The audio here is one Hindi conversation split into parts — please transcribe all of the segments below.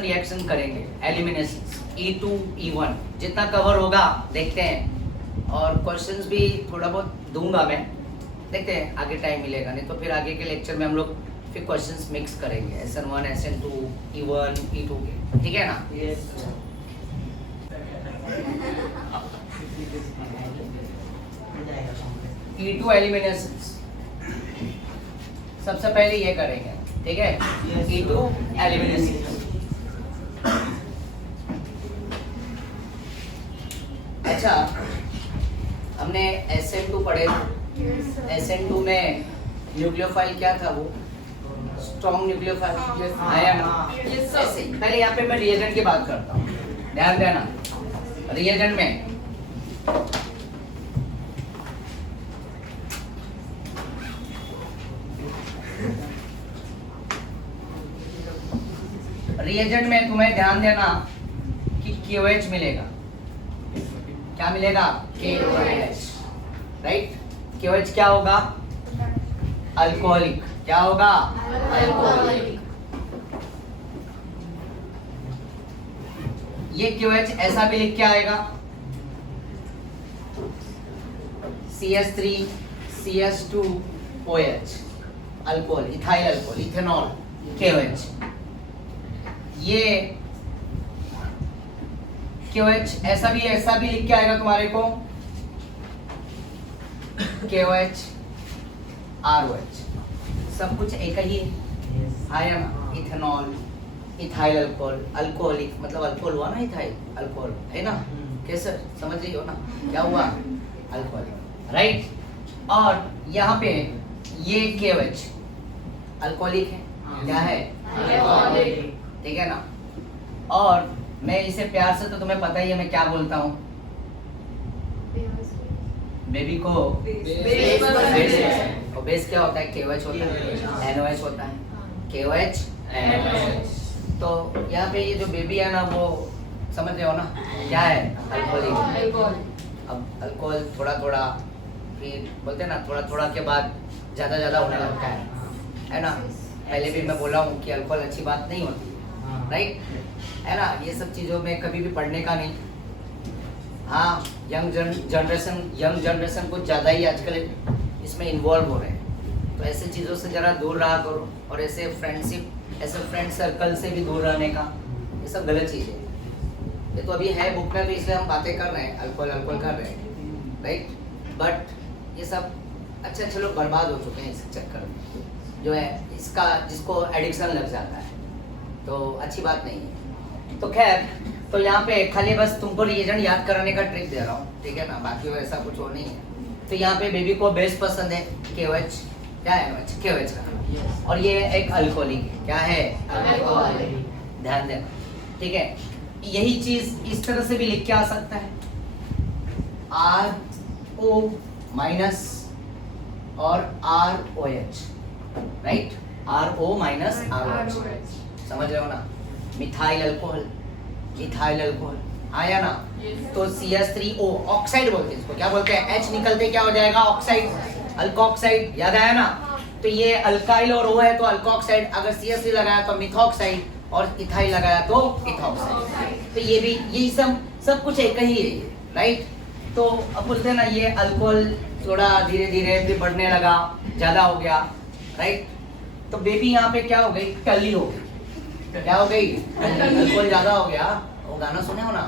रिएक्शन करेंगे एलिमिनेशन E2 E1 जितना कवर होगा देखते हैं, और क्वेश्चंस भी थोड़ा बहुत दूंगा मैं, देखते हैं आगे टाइम मिलेगा, नहीं तो फिर आगे के लेक्चर में हम लोग फिर क्वेश्चंस मिक्स करेंगे SN1 SN2 E1 E2 के, ठीक है ना? E2 एलिमिनेशन सबसे पहले ये करेंगे, ठीक है? E2 elimination. अच्छा, हमने SN2 पढ़े थे। SN2 में न्यूक्लियोफाइल क्या था? वो स्ट्रॉन्ग न्यूक्लियोफाइल आया ना? ऐसे पहले यहाँ पे मैं रिएजेंट की बात करता हूँ, ध्यान देना। रिएजेंट में तुम्हें ध्यान देना कि KOH मिलेगा। क्या मिलेगा? KOH, right? KOH क्या होगा? अल्कोहलिक। क्या होगा? अल्कोहलिक। ये KOH ऐसा भी लिख के आएगा, CH3 CH2 OH, alcohol, ethyl alcohol, ethanol, KOH। ये KOH ऐसा भी लिख के आएगा तुम्हारे को, KOH ROH, सब कुछ एक ही आया ना? इथेनॉल, इथाइल अल्कोहल, अल्कोहलिक मतलब अल्कोहल हुआ ना, इथाइल अल्कोहल है ना? कैसे समझ रही हो ना? क्या हुआ? Alcoholic, right? और यहाँ पे ये KOH अल्कोहलिक है, क्या है? अल्कोहलिक, ठीक है ना? और मैं इसे प्यार से, तो तुम्हें पता ही है मैं क्या बोलता हूँ, बेबी को बेस। और बेस क्या होता है? KOH होता है, NOH होता है, KOH NOH। तो यहाँ पे ये जो बेबी है ना, वो समझ रहे हो ना क्या है? अल्कोहलिक। अब अल्कोहल थोड़ा थोड़ा, फिर बोलते हैं ना थोड़ा थोड़ा के बाद ज़्यादा होने लगता है ना? पहले भी मैं बोला हूँ कि अल्कोहल अच्छी बात नहीं होती, राइट? है ना? ये सब चीज़ों में कभी भी पढ़ने का नहीं। हाँ, यंग जनरेशन कुछ ज़्यादा ही आजकल इसमें इन्वॉल्व हो रहे हैं, तो ऐसे चीज़ों से ज़रा दूर रहा करो, और ऐसे फ्रेंड सर्कल से भी दूर रहने का, ये सब गलत चीज़ है। ये तो अभी है बुक में, तो इसलिए हम बातें कर रहे हैं, अल्कोहल कर रहे हैं, राइट? बट ये सब अच्छे लोग बर्बाद हो चुके हैं इस चक्कर में, जो है इसका, जिसको एडिक्शन लग जाता है, तो अच्छी बात नहीं है। तो खैर, तो यहाँ पे खाली बस तुमको रिएजेंट याद कराने का ट्रिक दे रहा हूँ, ठीक है ना? बाकी वैसा कुछ हो नहीं है। तो यहाँ पे बेबी को बेस पसंद है, KOH, क्या है? NOH, KOH का, और ये एक अल्कोहलिक है, क्या है? अल्कोहलिक, ध्यान देना, ठीक है? यही चीज इस तरह से भी लिख के आ सकता है, RO माइनस और ROH, right? RO minus ROH, समझ रहे हो ना? मिथाइल अल्कोहल, इथाइल अल्कोहल आया ना? तो CH3O ऑक्साइड बोलते हैं इसको, क्या बोलते हैं? H निकलते क्या हो जाएगा? ऑक्साइड, अल्कोक्साइड, याद आया ना? तो ये अल्काइल और O है तो अल्कोक्साइड, अगर CH3 लगाया तो मिथॉक्साइड, और इथाइल लगाया तो इथॉक्साइड। तो ये भी, यही सब कुछ एक ही है, राइट? तो अब बोलते हैं ना, ये अल्कोहल थोड़ा धीरे धीरे भी बढ़ने लगा, ज्यादा हो गया, राइट? तो बेबी यहाँ पे क्या हो गई? टल्ली हो गई। क्या हो गई? अल्कोहल ज्यादा हो गया। वो गाना सुने हो ना,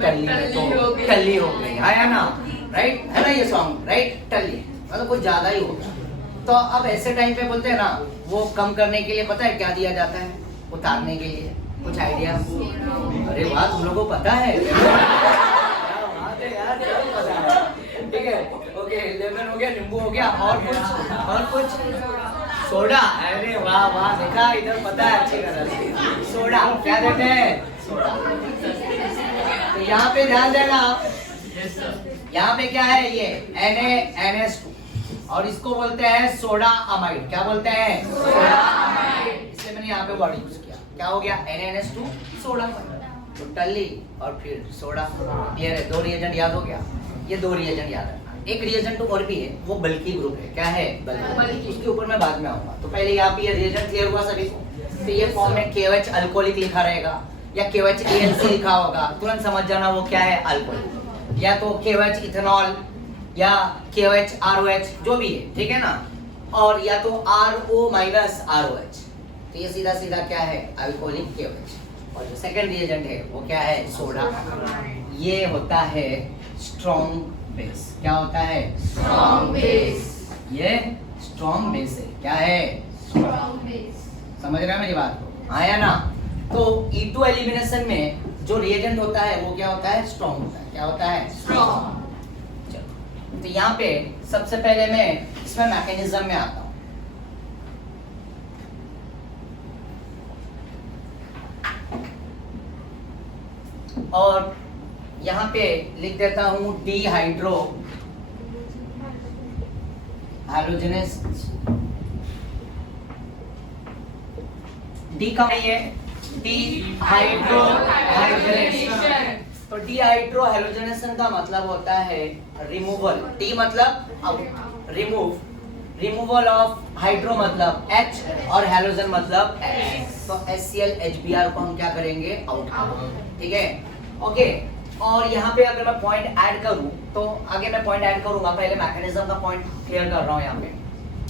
टल्ली हो गई, आया ना? राइट है ना ये सॉन्ग, राइट? टल्ली मतलब कुछ ज्यादा ही हो गया। तो अब ऐसे टाइम पे बोलते हैं ना, वो कम करने के लिए पता है क्या दिया जाता है? उतारने के लिए कुछ आइडिया? अरे वाह, तुम लोगों को पता है। ठीक है, ओके, लेमन हो गया, नींबू हो गया, और कुछ सोडा। अरे वाह वाह, देखा इधर पता है अच्छी तरह से। सोडा क्या देते हैं? सोडा। तो यहाँ पे ध्यान देना, यहाँ पे क्या है? ये NaNH2, और इसको बोलते हैं सोडा अमाइड। क्या बोलते हैं? Soda amide. इसलिए मैंने यहाँ पे वर्ड यूज किया। क्या हो गया? NaNH2 सोडा, तो टल्ली और फिर सोडा। क्लियर है? 2 रिएजेंट याद हो गया? ये 2 रिएजेंट याद रखना। एक रिएजेंट और भी है, वो बल्कि ग्रुप है। क्या है? बल्कि। उसके ऊपर मैं बाद में आऊंगा। तो पहले यहाँ पे ये रिएजेंट क्लियर हुआ सभी को? तो ये फॉर्म में KOH अल्कोहलिक लिखा रहेगा या KOH ALC लिखा होगा, तुरंत समझ जाना वो क्या है, अल्कोहल। या तो KOH इथेनॉल या KOH ROH जो भी है, ठीक है ना, और या तो RO माइनस ROH, तो ये सीधा सीधा क्या है, अल्कोहलिक KOH। और जो सेकंड रिएजेंट है वो क्या है, सोडा। ये होता है स्ट्रॉन्ग बेस। क्या होता है, स्ट्रॉन्ग बेस। ये स्ट्रॉन्ग बेस है। क्या है, स्ट्रॉन्ग बेस। समझ रहे हैं मेरी बात को, आया ना। तो E2 एलिमिनेशन में जो रिएजेंट होता है वो क्या होता है, स्ट्रॉन्ग होता है। क्या होता है, स्ट्रॉन्ग। चलो तो यहाँ पे सबसे पहले मैं इसमें मैकेनिज्म में आता हूँ। और यहाँ पे लिख देता हूँ डिहाइड्रो हैलोजेनेस। डी का नहीं है, डिहाइड्रो हैलोजेनेशन। तो डिहाइड्रो हैलोजेनेशन का मतलब होता है रिमूवल। डी मतलब आउट, रिमूवल ऑफ हाइड्रो मतलब H और हैलोजन मतलब H। तो HCl HBr को हम क्या करेंगे, आउट करेंगे, ठीक है, ओके। और यहाँ पे अगर मैं पॉइंट ऐड करूँ तो आगे मैं पॉइंट ऐड करूंगा, पहले मैकेनिज्म का पॉइंट क्लियर कर रहा हूँ। यहाँ पे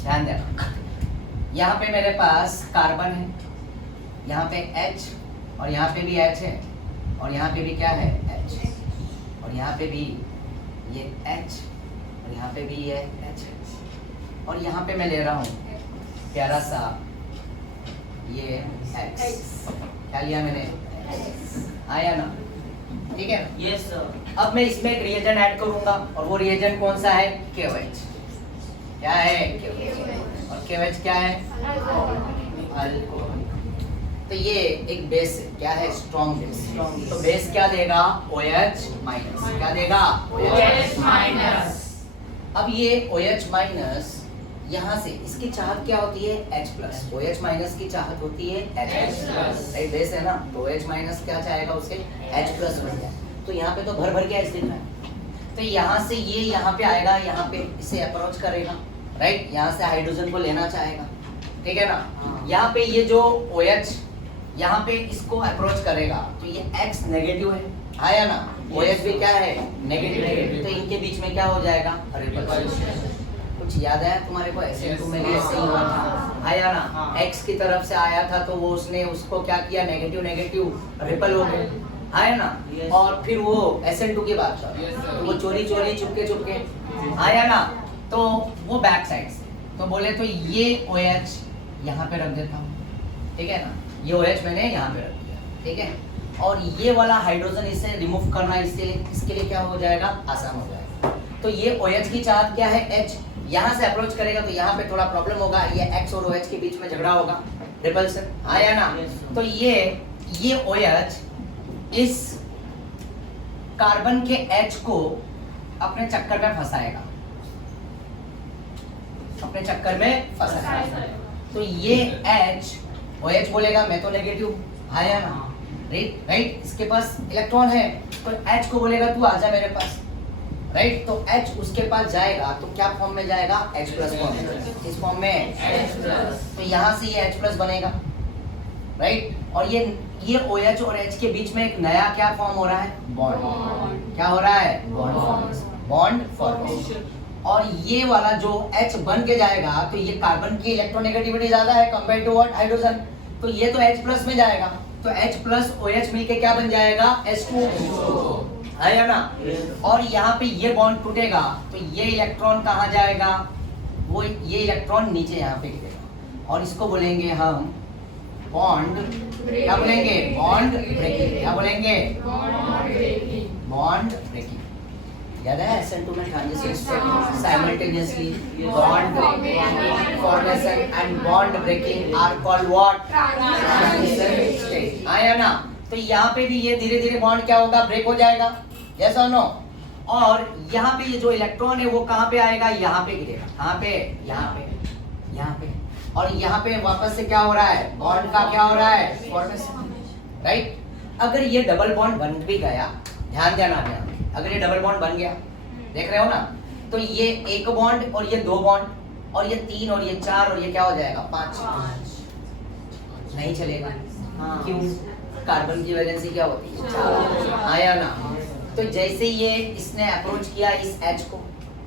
ध्यान देना, यहाँ पे मेरे पास कार्बन है, यहाँ पे H और यहाँ पे भी H है, और यहाँ पे भी क्या है, H, और यहाँ पे भी ये H, और यहाँ पे भी ये H, और यहाँ पे मैं ले रहा हूँ प्यारा सा ये X। क्या लिया मैंने, आया ना, ठीक है। Yes sir. अब मैं इसमें एक रिएजेंट ऐड करूंगा, और वो रिएजेंट कौन सा है, KOH। क्या है, KOH। और KOH क्या है, अल्कोहल। तो ये एक बेस है, क्या है, स्ट्रॉन्ग बेस। तो बेस क्या देगा, OH माइनस। क्या देगा, OH माइनस। अब ये OH माइनस यहाँ से इसकी चाहत क्या होती है, H प्लस। OH माइनस की चाहत होती है H प्लस, राइट, बेस है ना, तो OH माइनस क्या चाहेगा, उसके H प्लस बन जाए। तो यहाँ पे तो भर भर के H दिख रहा है, तो यहाँ से ये यहाँ पे आएगा, यहाँ पे इसे अप्रोच करेगा, राइट, यहाँ से हाइड्रोजन को लेना चाहेगा, ठीक है ना। यहाँ पे ये जो OH यहाँ पे इसको अप्रोच करेगा, तो ये X नेगेटिव है, आया ना, OH भी क्या है, नेगेटिव, तो इनके बीच में क्या हो जाएगा, रिपल्शन। कुछ याद आया तुम्हारे को, SN2 में भी ऐसे ही हुआ था, आया ना, X की तरफ से आया था तो वो उसने उसको क्या किया, नेगेटिव रिपल हो गए, आया ना। और फिर वो SN2 की बात कर, तो वो चोरी चुपके आया ना, तो वो बैक साइड से, तो बोले तो ये OH यहाँ पे रख देता हूँ, ठीक है ना, ये OH मैंने यहाँ पे रख दिया, ठीक है। और ये वाला हाइड्रोजन इसे रिमूव करना इसके लिए क्या हो जाएगा, आसान हो जाएगा। तो ये OH की चाहत क्या है, H, यहाँ से अप्रोच करेगा तो यहाँ पे थोड़ा प्रॉब्लम होगा, ये X और OH के बीच में झगड़ा होगा, रिपल्सन, आया ना। तो ये OH इस कार्बन के H को अपने चक्कर में फंसाएगा, अपने चक्कर में फंसाएगा। तो ये H, OH बोलेगा मैं तो नेगेटिव, आया ना, राइट, इसके पास इलेक्ट्रॉन है, तो H को बोलेगा तू आजा मेरे पास, राइट। तो H उसके पास जाएगा तो क्या फॉर्म में जाएगा, H प्लस फॉर्म में, किस फॉर्म में, H प्लस। तो यहाँ से ये H प्लस बनेगा, राइट। और ये OH और H के बीच में एक नया क्या फॉर्म हो रहा है, बॉन्ड। क्या हो रहा है, बॉन्ड फॉर्मेशन। और ये वाला जो H बन के जाएगा तो ये कार्बन की इलेक्ट्रोनेगेटिविटी ज्यादा है कंपेयर टू व्हाट, हाइड्रोजन, तो ये तो H प्लस में जाएगा, तो H प्लस OH मिलके क्या बन जाएगा, H2, आया ना। और यहाँ पे ये बॉन्ड टूटेगा तो ये इलेक्ट्रॉन कहाँ जाएगा, वो ये इलेक्ट्रॉन नीचे यहाँ पे गिरेगा, और इसको बोलेंगे हम बॉन्ड, क्या बोलेंगे, बॉन्ड ब्रेकिंग। क्या बोलेंगे, बॉन्ड ब्रेकिंग। याद है SN2 में transition state simultaneously bond formation and bond breaking are called what, transition state, आया ना। तो यहाँ पे भी ये धीरे धीरे बॉन्ड क्या होगा, ब्रेक हो जाएगा, यस और नो। और यहाँ पे ये जो इलेक्ट्रॉन है वो कहाँ पे आएगा, यहाँ पे गिरेगा, कहाँ पे, यहाँ पे, और यहाँ पे वापस से क्या हो रहा है, बॉन्ड का क्या हो रहा है, फॉर्मेशन, राइट। अगर ये डबल बॉन्ड बन भी गया, ध्यान देना, अगर ये डबल बॉन्ड बन गया, देख रहे हो ना, तो ये एक बॉन्ड और ये दो बॉन्ड और ये तीन और ये चार और ये क्या हो जाएगा, 5, नहीं चलेगा। हाँ। क्यों? कार्बन की वैलेंसी क्या होती है? 4। हाँ या ना? तो जैसे ये इसने अप्रोच किया इस H को,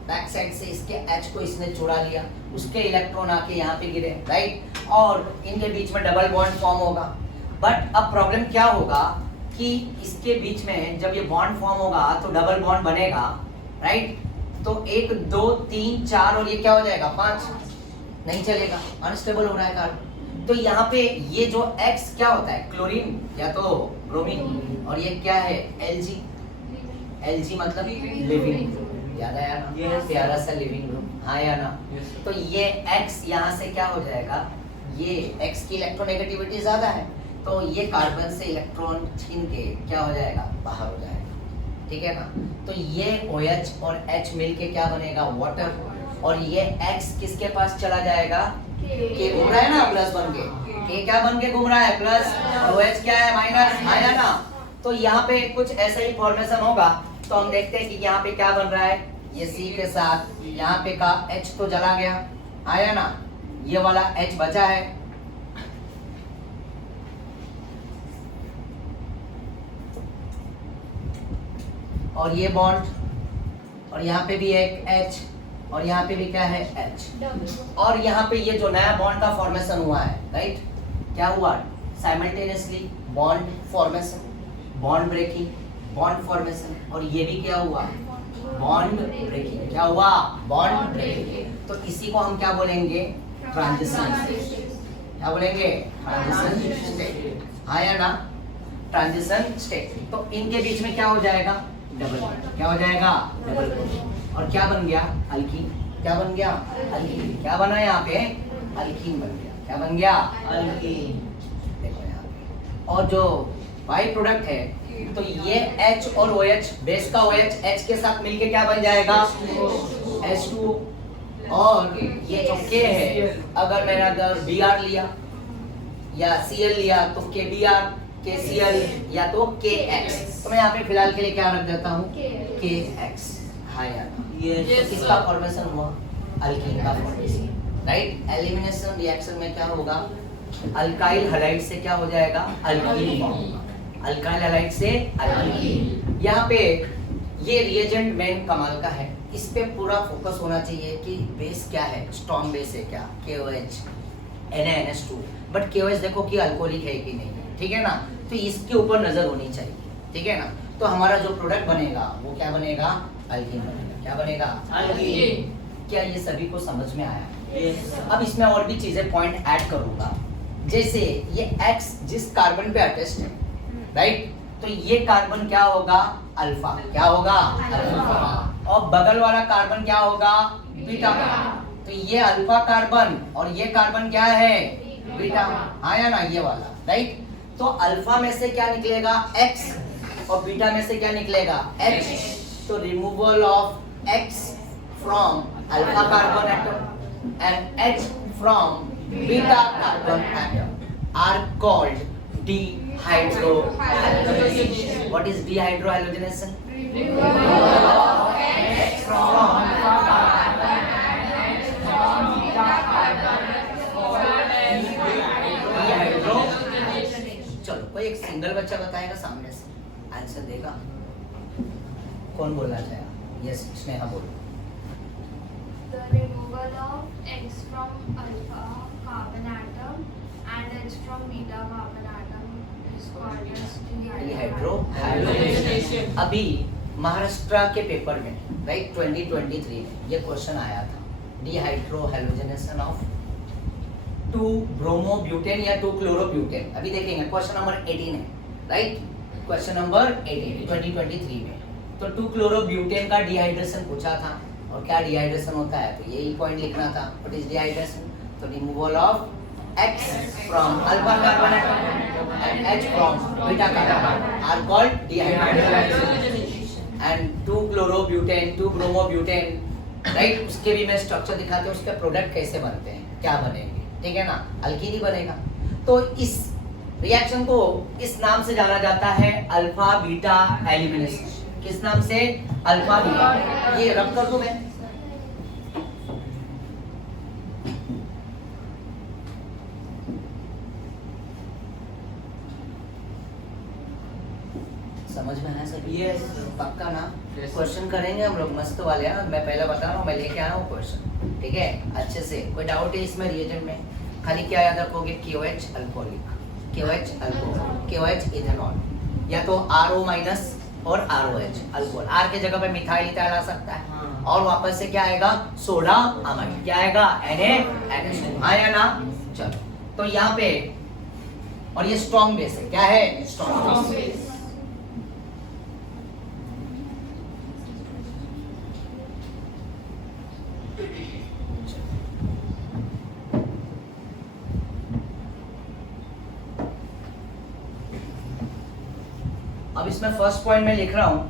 बैक साइड से इसके H को इसने चुरा लिया, उसके इलेक्ट्रॉन आके यहाँ पे गिरे, राइट, और इनके बीच में डबल बॉन्ड फॉर्म होगा। बट अब प्रॉब्लम क्या होगा कि इसके बीच में जब ये बॉन्ड फॉर्म होगा तो डबल बॉन्ड बनेगा, राइट, तो 1 2 3 4 और ये क्या हो जाएगा 5, नहीं चलेगा, अनस्टेबल हो रहा है कार्बन। तो यहाँ पे ये जो X क्या होता है? क्लोरीन या तो ब्रोमीन, और ये क्या है? Lg मतलब लिविंग, याद आया ना? Yes. प्यारा सा लिविंग ग्रुप, हाँ या ना? तो ये X यहाँ से क्या हो जाएगा? ये X की इलेक्ट्रोनेगेटिविटी ज्यादा है, तो ये कार्बन से इलेक्ट्रॉन छीन के क्या हो जाएगा? बाहर हो जाएगा, ठीक है ना? तो ये OH और H मिलके क्या बनेगा? वाटर, और ये X किसके पास चला जाएगा? के घूम रहा है ना प्लस बन के, क्या बन के घूम रहा है? प्लस, और OH क्या है? माइनस, आया ना? तो यहाँ पे कुछ ऐसा ही फॉर्मेशन होगा। तो हम देखते हैं कि यहाँ पे क्या बन रहा है। ये C के साथ यहाँ पे का H तो जला गया, आया ना? ये वाला H बचा है, और ये बॉन्ड, और यहाँ पे भी एक H, और यहाँ पे भी क्या है? H, और यहाँ पे ये जो नया बॉन्ड का फॉर्मेशन हुआ है, राइट, क्या हुआ? Simultaneously bond formation, bond breaking, bond formation, और ये भी क्या हुआ? Bond breaking. क्या हुआ? Bond breaking. तो इसी को हम क्या बोलेंगे? Transition state. क्या बोलेंगे? ट्रांजिशन स्टेट, हाँ या ना? Transition state. तो इनके बीच में क्या हो जाएगा? Double bond. क्या हो जाएगा? Double bond. और क्या बन गया? अल्कीन। क्या बन गया? अल्कीन। क्या बना यहाँ पे? अल्कीन बन गया। क्या बन गया? अल्कीन। देखो यहाँ पे, और जो बाई प्रोडक्ट है, तो ये H और OH, बेस का OH H के साथ मिलके क्या बन जाएगा? H2O, और ये जो K है, अगर मैंने अगर Br लिया या Cl लिया तो KBr, KCl या तो KX, तो मैं यहाँ पे फिलहाल के लिए क्या रख देता हूँ? KX, हाँ यार, Yes. तो किसका फॉर्मेशन हुआ? अल्कीन का फॉर्मेशन, राइट। एलिमिनेशन रिएक्शन में क्या होगा? अल्काइल हैलाइड से क्या हो जाएगा? अल्कीन फॉर्म होगा। अल्काइल हैलाइड से अल्कीन। यहाँ पे ये रिएजेंट मेन कमाल का है, इस पे पूरा फोकस होना चाहिए कि बेस क्या है, स्ट्रॉन्ग बेस है क्या, KOH, NaNH2, बट KOH देखो कि अल्कोहलिक है कि नहीं है, ठीक है ना? तो इसके ऊपर नजर होनी चाहिए, ठीक है ना? तो हमारा जो प्रोडक्ट बनेगा वो क्या बनेगा? अल्कीन बनेगा। क्या बनेगा? अल्कीन। क्या ये सभी को समझ में आया? Yes. अब इसमें और भी चीजें पॉइंट ऐड करूंगा, जैसे ये X जिस कार्बन पे अटैच्ड है, राइट, तो ये कार्बन क्या होगा? अल्फा। क्या होगा? अल्फा। और बगल वाला कार्बन क्या होगा? बीटा। तो ये अल्फा कार्बन और ये कार्बन क्या है? बीटा, आया ना? ये वाला, राइट। तो अल्फा में से क्या निकलेगा? X, और बीटा में से क्या निकलेगा? H। तो removal of X from alpha carbon atom and H from beta carbon atom are called dehydrohalogenation. What is dehydrohalogenation? चलो कोई एक सिंगल बच्चा बताएगा सामने से, आंसर देगा। कौन बोलना चाहेगा? यस, स्नेहा बोलो। The removal of X from alpha carbon atom and H from beta carbon atom is called as डिहाइड्रोहाइड्रोजनेशन। अभी महाराष्ट्र के पेपर में, राइट, 2023 में ये क्वेश्चन आया था, डिहाइड्रोहाइड्रोजनेशन ऑफ 2 ब्रोमोब्यूटेन या 2 क्लोरोब्यूटेन। अभी देखेंगे, क्वेश्चन नंबर 18 है, राइट, क्वेश्चन नंबर 18 2023 में। तो 2 क्लोरोब्यूटेन का डिहाइड्रेशन पूछा था, और क्या डिहाइड्रेशन होता है, तो यही पॉइंट लिखना था। What is dehydration? तो removal of X from alpha carbon atom and H from beta carbon atom are called dehydrogenation. And 2 chlorobutane, 2 bromobutane, right, उसके भी मैं स्ट्रक्चर दिखाते हैं, उसके प्रोडक्ट कैसे बनते हैं, क्या बनेंगे, ठीक है ना? अल्कीन ही बनेगा। तो इस रिएक्शन को इस नाम से जाना जाता है, अल्फा बीटा एलिमिनेशन। किस नाम से? Alpha beta. ये रब कर दूं मैं? समझ में आया सर? Yes. पक्का ना? Yes. क्वेश्चन करेंगे हम लोग मस्त वाले हैं, मैं पहले बता रहा हूँ, मैं लेके आया हूँ क्वेश्चन, ठीक है? अच्छे से कोई डाउट है इसमें रिएजेंट में? खाली क्या याद रखोगे? KOH alcoholic, KOH alcohol, KOH ethanol, या तो RO माइनस और ROH अल्कोहल। R के जगह पे मिथाइल इथाइल आ सकता है, हाँ। और वापस से क्या आएगा? Soda amide. क्या आएगा? NaNH2। हाँ या ना? चलो, तो यहाँ पे, और ये स्ट्रॉन्ग बेस है, क्या है? Strong base. अब इसमें फर्स्ट पॉइंट में लिख रहा हूं,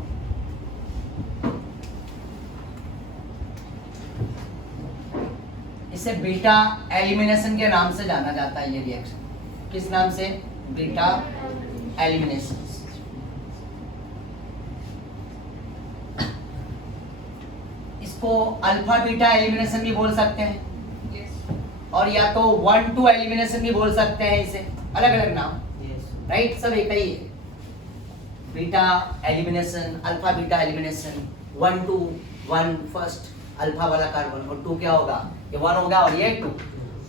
इसे बीटा एलिमिनेशन के नाम से जाना जाता है। ये रिएक्शन किस नाम से? Beta elimination. इसको अल्फा बीटा एलिमिनेशन भी बोल सकते हैं, और या तो 1-2 एलिमिनेशन भी बोल सकते हैं, इसे अलग अलग नाम, राइट? सब एक ही है। Beta elimination, alpha beta elimination, 1-2, 1 first alpha वाला कार्बन, और 2 क्या होगा? ये 1 होगा और ये 2।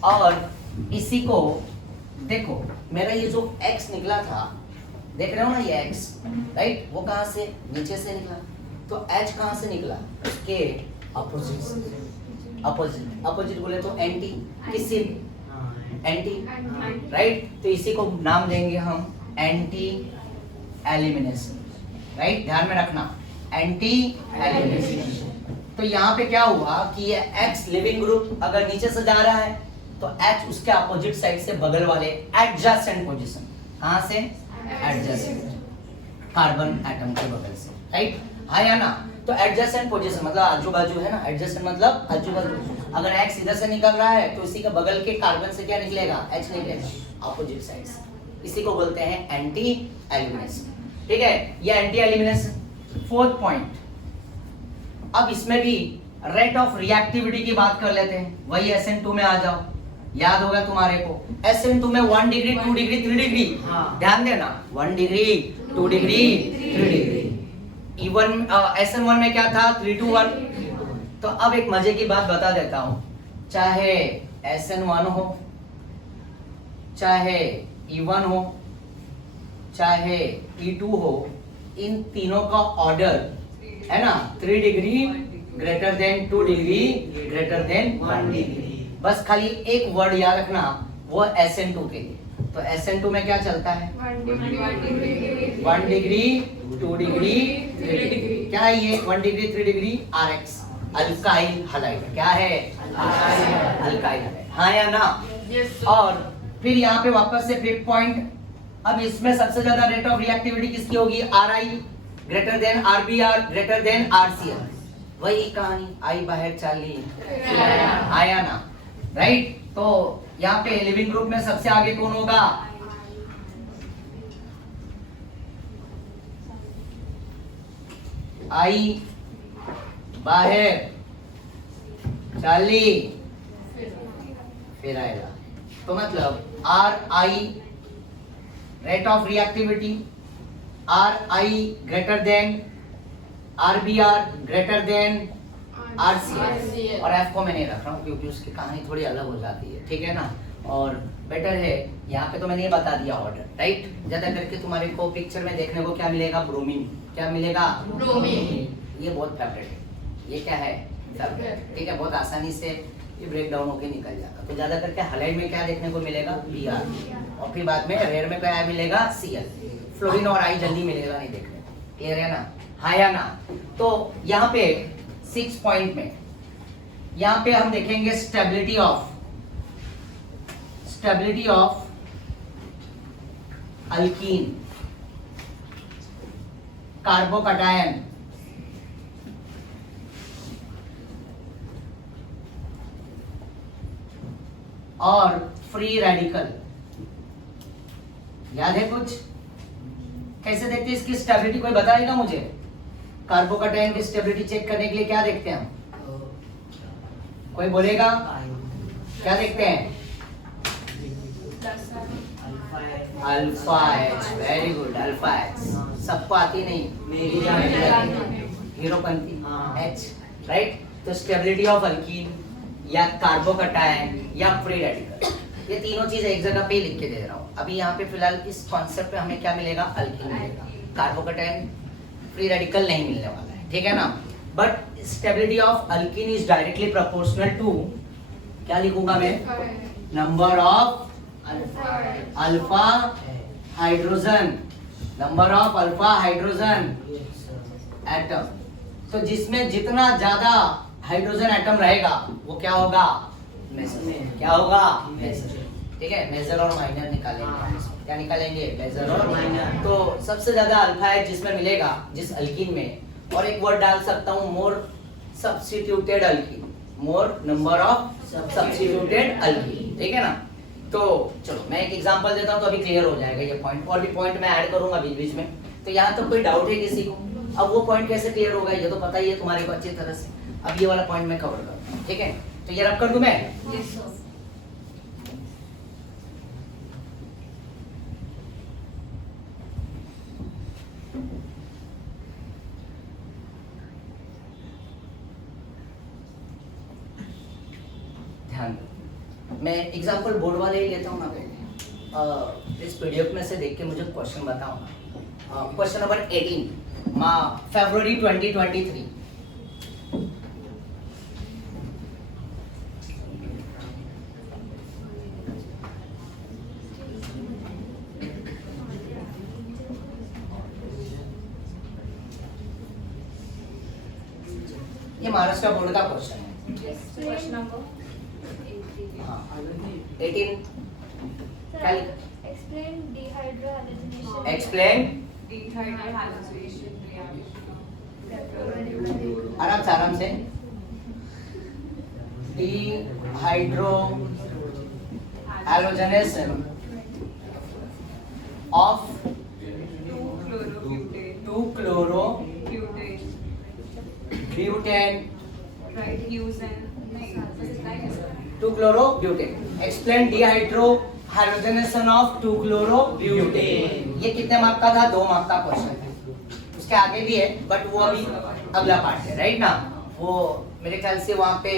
और इसी को देखो, मेरा ये जो X निकला था, देख रहे हो ना ये X, राइट? वो कहाँ से? नीचे से निकला। तो H कहाँ से निकला? उसके अपोजिट से। अपोजिट बोले तो एंटी, किससे? Anti, right? तो इसी को नाम देंगे हम एंटी एलिमिनेशन, राइट? ध्यान में रखना, एंटी एलिमिनेशन। तो यहाँ पे क्या हुआ कि ये X लिविंग ग्रुप अगर नीचे से जा रहा है, तो H उसके अपोजिट साइड से बगल वाले एडजेसेंट पोजीशन, कहाँ से? एडजेसेंट, कार्बन एटम के बगल से, राइट? हाँ या ना? तो एडजेसेंट पोजीशन मतलब आजू बाजू है ना, एडजेसेंट मतलब आजू बाजू। अगर X इधर से निकल रहा है तो इसी के बगल के कार्बन से क्या निकलेगा? H निकलेगा, अपोजिट साइड से। इसी को बोलते हैं एंटी एलिमिनेशन, ठीक है? ये एंटी एलिमिनेशन। फोर्थ पॉइंट, अब इसमें भी रेट ऑफ रिएक्टिविटी की बात कर लेते हैं। वही SN2 में आ जाओ, याद होगा तुम्हारे को, SN2 में 1 डिग्री, 2 डिग्री, 3 डिग्री, ध्यान देना, 1 degree, 2 degree, 3 degree. Even SN1 में क्या था? 3 to 1। तो अब एक मजे की बात बता देता हूं, चाहे SN1 हो, चाहे E1 हो, चाहे E2 हो, इन तीनों का ऑर्डर है ना 3 degree greater than 2 degree greater than 1 degree. बस खाली एक वर्ड याद रखना, वो SN2 के लिए। तो SN2 में क्या चलता है? 1 डिग्री, 2 डिग्री, 3 डिग्री। क्या है ये? 1 degree, 3 degree, RX, alkyl halide. क्या है? Alkyl halide. हाँ या ना? और फिर यहाँ पे वापस से फिफ्थ पॉइंट, अब इसमें सबसे ज्यादा रेट ऑफ रिएक्टिविटी किसकी होगी? RI greater than RBR greater than RCl। वही कहानी, आई बाहर चाली, आया ना, राइट? तो यहाँ पे लिविंग ग्रुप में सबसे आगे कौन होगा? आई बाहर चाली, फिर आएगा। तो मतलब RI rate of reactivity, RI greater than RBR greater than RCl। और F को मैं नहीं रख रहा हूँ क्योंकि उसकी कहानी थोड़ी अलग हो जाती है, ठीक है ना? और बेटर है यहाँ पे तो मैंने ये बता दिया ऑर्डर, राइट? ज्यादा करके तुम्हारे को पिक्चर में देखने को क्या मिलेगा? ब्रोमीन। क्या मिलेगा? ब्रोमीन। ये बहुत फेवरेट है। ये क्या है? फेवरेट, ठीक है? बहुत आसानी से ये ब्रेक डाउन होके निकल जाता। तो ज्यादा करके हैलाइड में क्या देखने को मिलेगा? Br, और फिर बाद में रेयर में क्या मिलेगा? Cl। फ्लोरीन और I जल्दी मिलेगा नहीं देखने, क्लियर है ना? हाँ या ना? तो यहाँ पे 6 पॉइंट में यहाँ पे हम देखेंगे स्टेबिलिटी ऑफ अल्कीन, कार्बोकैटायन, और फ्री रेडिकल। याद है कुछ? कैसे देखते हैं इसकी स्टेबिलिटी? कोई बताएगा मुझे? कार्बोकैटायन की स्टेबिलिटी चेक करने के लिए क्या देखते हैं हम? कोई बोलेगा? क्या देखते हैं? Alpha H, very good, alpha H सबको आती नहीं, मेरी जान हीरोपंथी एच, राइट। तो स्टेबिलिटी ऑफ अल्कीन या कार्बोकटायन या फ्री रेडिकल, ये तीनों चीज एक जगह पे ही लिख के दे रहा हूँ। अभी यहाँ पे फिलहाल इस कॉन्सेप्ट पे हमें क्या मिलेगा, अल्कीन मिलेगा, कार्बोकटायन फ्री रेडिकल नहीं मिलने वाला है, ठीक है ना। But stability of alkene is directly proportional to, क्या लिखूंगा मैं, number of alpha hydrogen, number of alpha hydrogen atom. तो जिसमें जितना ज्यादा हाइड्रोजन एटम रहेगा वो क्या होगा, मेजर, क्या होगा, मेजर, ठीक है। मेजर और माइनर निकालेंगे, क्या निकालेंगे, मेजर और माइनर। तो सबसे ज्यादा अल्फा है जिसमें मिलेगा, जिस अल्कीन में, और एक वर्ड डाल सकता हूँ, मोर substituted alkyne, more number of substituted alkyne, ठीक है ना। तो चलो मैं एक एग्जांपल देता हूँ तो अभी क्लियर हो जाएगा ये पॉइंट, और भी पॉइंट मैं ऐड करूंगा बीच बीच में। तो यहाँ तो कोई डाउट है किसी को, अब वो पॉइंट कैसे क्लियर होगा ये तो पता ही है तुम्हारे को अच्छी तरह से। अब ये वाला पॉइंट मैं कवर करता हूँ, ठीक है। तो ये रब कर दूं मैं, ध्यान दो, मैं एग्जांपल बोर्ड वाले ही लेता हूँ ना पहले। इस पीडीएफ में से देख के मुझे क्वेश्चन बताओ ना। क्वेश्चन नंबर 18, फरवरी 2023। ये महाराष्ट्र बोर्ड का क्वेश्चन है। Question number 18, explain dehydrogenation. Explain, Dehydrogenation reaction. आराम से, dehydro halogenation of 2-chloro Butane. Butane, Right. Use and नहीं. This is like this. 2-chloro butane. Explain dehydro halogenation of 2-chloro butane. ये कितने मार्क का था, 2 मार्क का क्वेश्चन है। उसके आगे भी है बट वो अभी अगला पार्ट है, राइट ना। वो मेरे ख्याल से वहाँ पे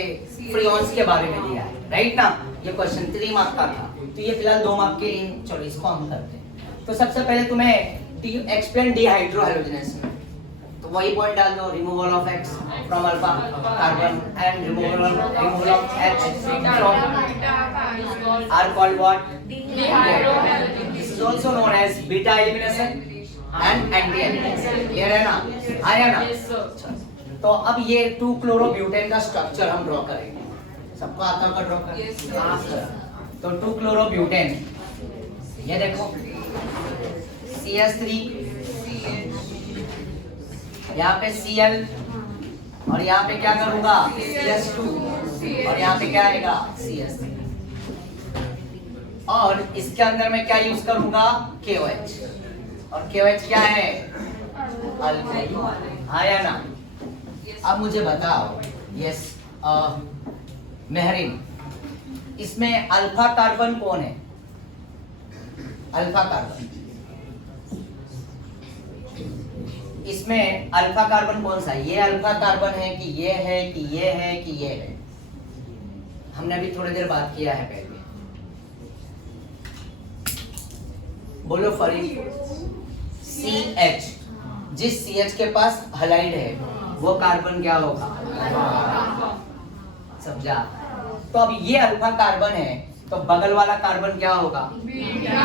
फ्रीऑन्स के बारे में दिया है, राइट ना। ये क्वेश्चन 3 मार्क का था, तो ये फिलहाल 2 मार्क के लिए, चलो इसको हम करते हैं। तो सबसे पहले तुम्हें एक्सप्लेन डिहाइड्रो हैलोजनेशन, तो वही पॉइंट डाल दो, removal of X from alpha carbon and removal of H from are called what, this is also known as beta elimination and anti elimination. Clear है ना, आया ना। तो अब ये 2-chloro-butane का स्ट्रक्चर हम ड्रॉ करेंगे, सबको आता होगा ड्रॉ करना। Yes, sir. तो 2-chloro-butane, ये देखो CH3, यहाँ पे Cl, और यहाँ पे क्या करूंगा, CH2, और यहाँ पे क्या आएगा, CH3, और इसके अंदर मैं क्या यूज करूंगा, KOH, और KOH क्या है, अल्कोहल, आया ना। अब मुझे बताओ, यस मेहरीन, इसमें अल्फा कार्बन कौन है, अल्फा कार्बन, इसमें अल्फा कार्बन कौन सा है, ये अल्फा कार्बन है कि ये है कि ये है कि ये है, हमने अभी थोड़ी देर बात किया है पहले, बोलो फरीद। CH, जिस CH के पास हलाइड है वो कार्बन क्या होगा, समझा। तो अब ये अल्फा कार्बन है तो बगल वाला कार्बन क्या होगा, बीटा।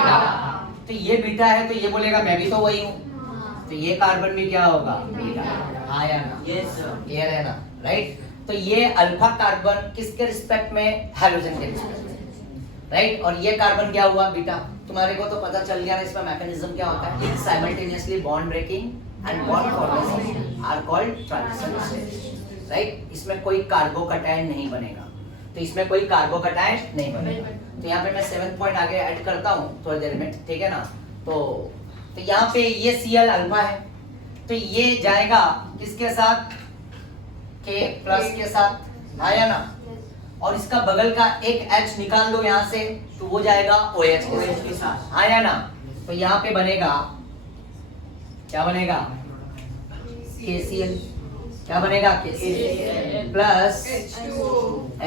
तो ये बीटा है तो ये बोलेगा मैं भी तो वही हूँ, तो ये कार्बन भी क्या होगा, बीटा, आया ना। Yes sir. क्लियर है ना, राइट। तो ये अल्फा कार्बन किसके रिस्पेक्ट में, हाइड्रोजन के रिस्पेक्ट में, राइट। और ये कार्बन क्या हुआ, बीटा। तुम्हारे को तो पता चल गया ना इसमें मैकेनिज्म क्या होता है, simultaneously bond breaking and bond formation are called transition stage, right. इसमें कोई कार्बोकटायन नहीं बनेगा, तो इसमें कोई कार्बोकटायन नहीं बनेगा। तो यहाँ पे मैं 7th पॉइंट आगे ऐड करता हूँ थोड़ी देर में, ठीक है ना। तो यहाँ पे ये Cl अल्फा है, तो ये जाएगा किसके साथ, K प्लस के साथ, आया ना। और इसका बगल का एक H निकाल दो यहाँ से, तो वो जाएगा OH के साथ, आया ना। तो यहाँ पे बनेगा, क्या बनेगा? KCl। क्या बनेगा? KCl plus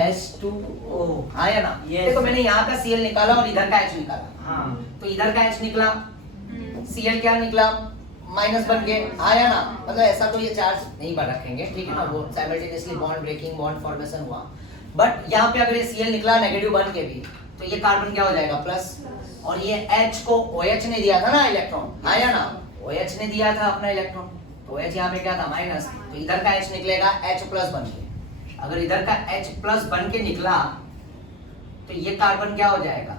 H2O। हाँ या ना? देखो मैंने यहाँ का Cl निकाला और इधर का H निकाला, तो इधर का H निकला, Cl क्या निकला? माइनस बन के। हाँ या ना? मतलब ऐसा तो ये चार्ज नहीं बन रखेंगे, ठीक है ना, वो simultaneously bond breaking, bond formation हुआ। बट यहाँ पे अगर ये Cl निकला नेगेटिव बन के भी, तो ये कार्बन क्या हो जाएगा? प्लस। और ये H को OH ने दिया था ना इलेक्ट्रॉन, हाँ या ना? OH ने दिया था अपना इलेक्ट्रॉन, तो OH यहाँ पे क्या था? माइनस। तो इधर का H निकलेगा H प्लस बन के। अगर इधर का H प्लस बन के निकला तो ये कार्बन क्या हो जाएगा?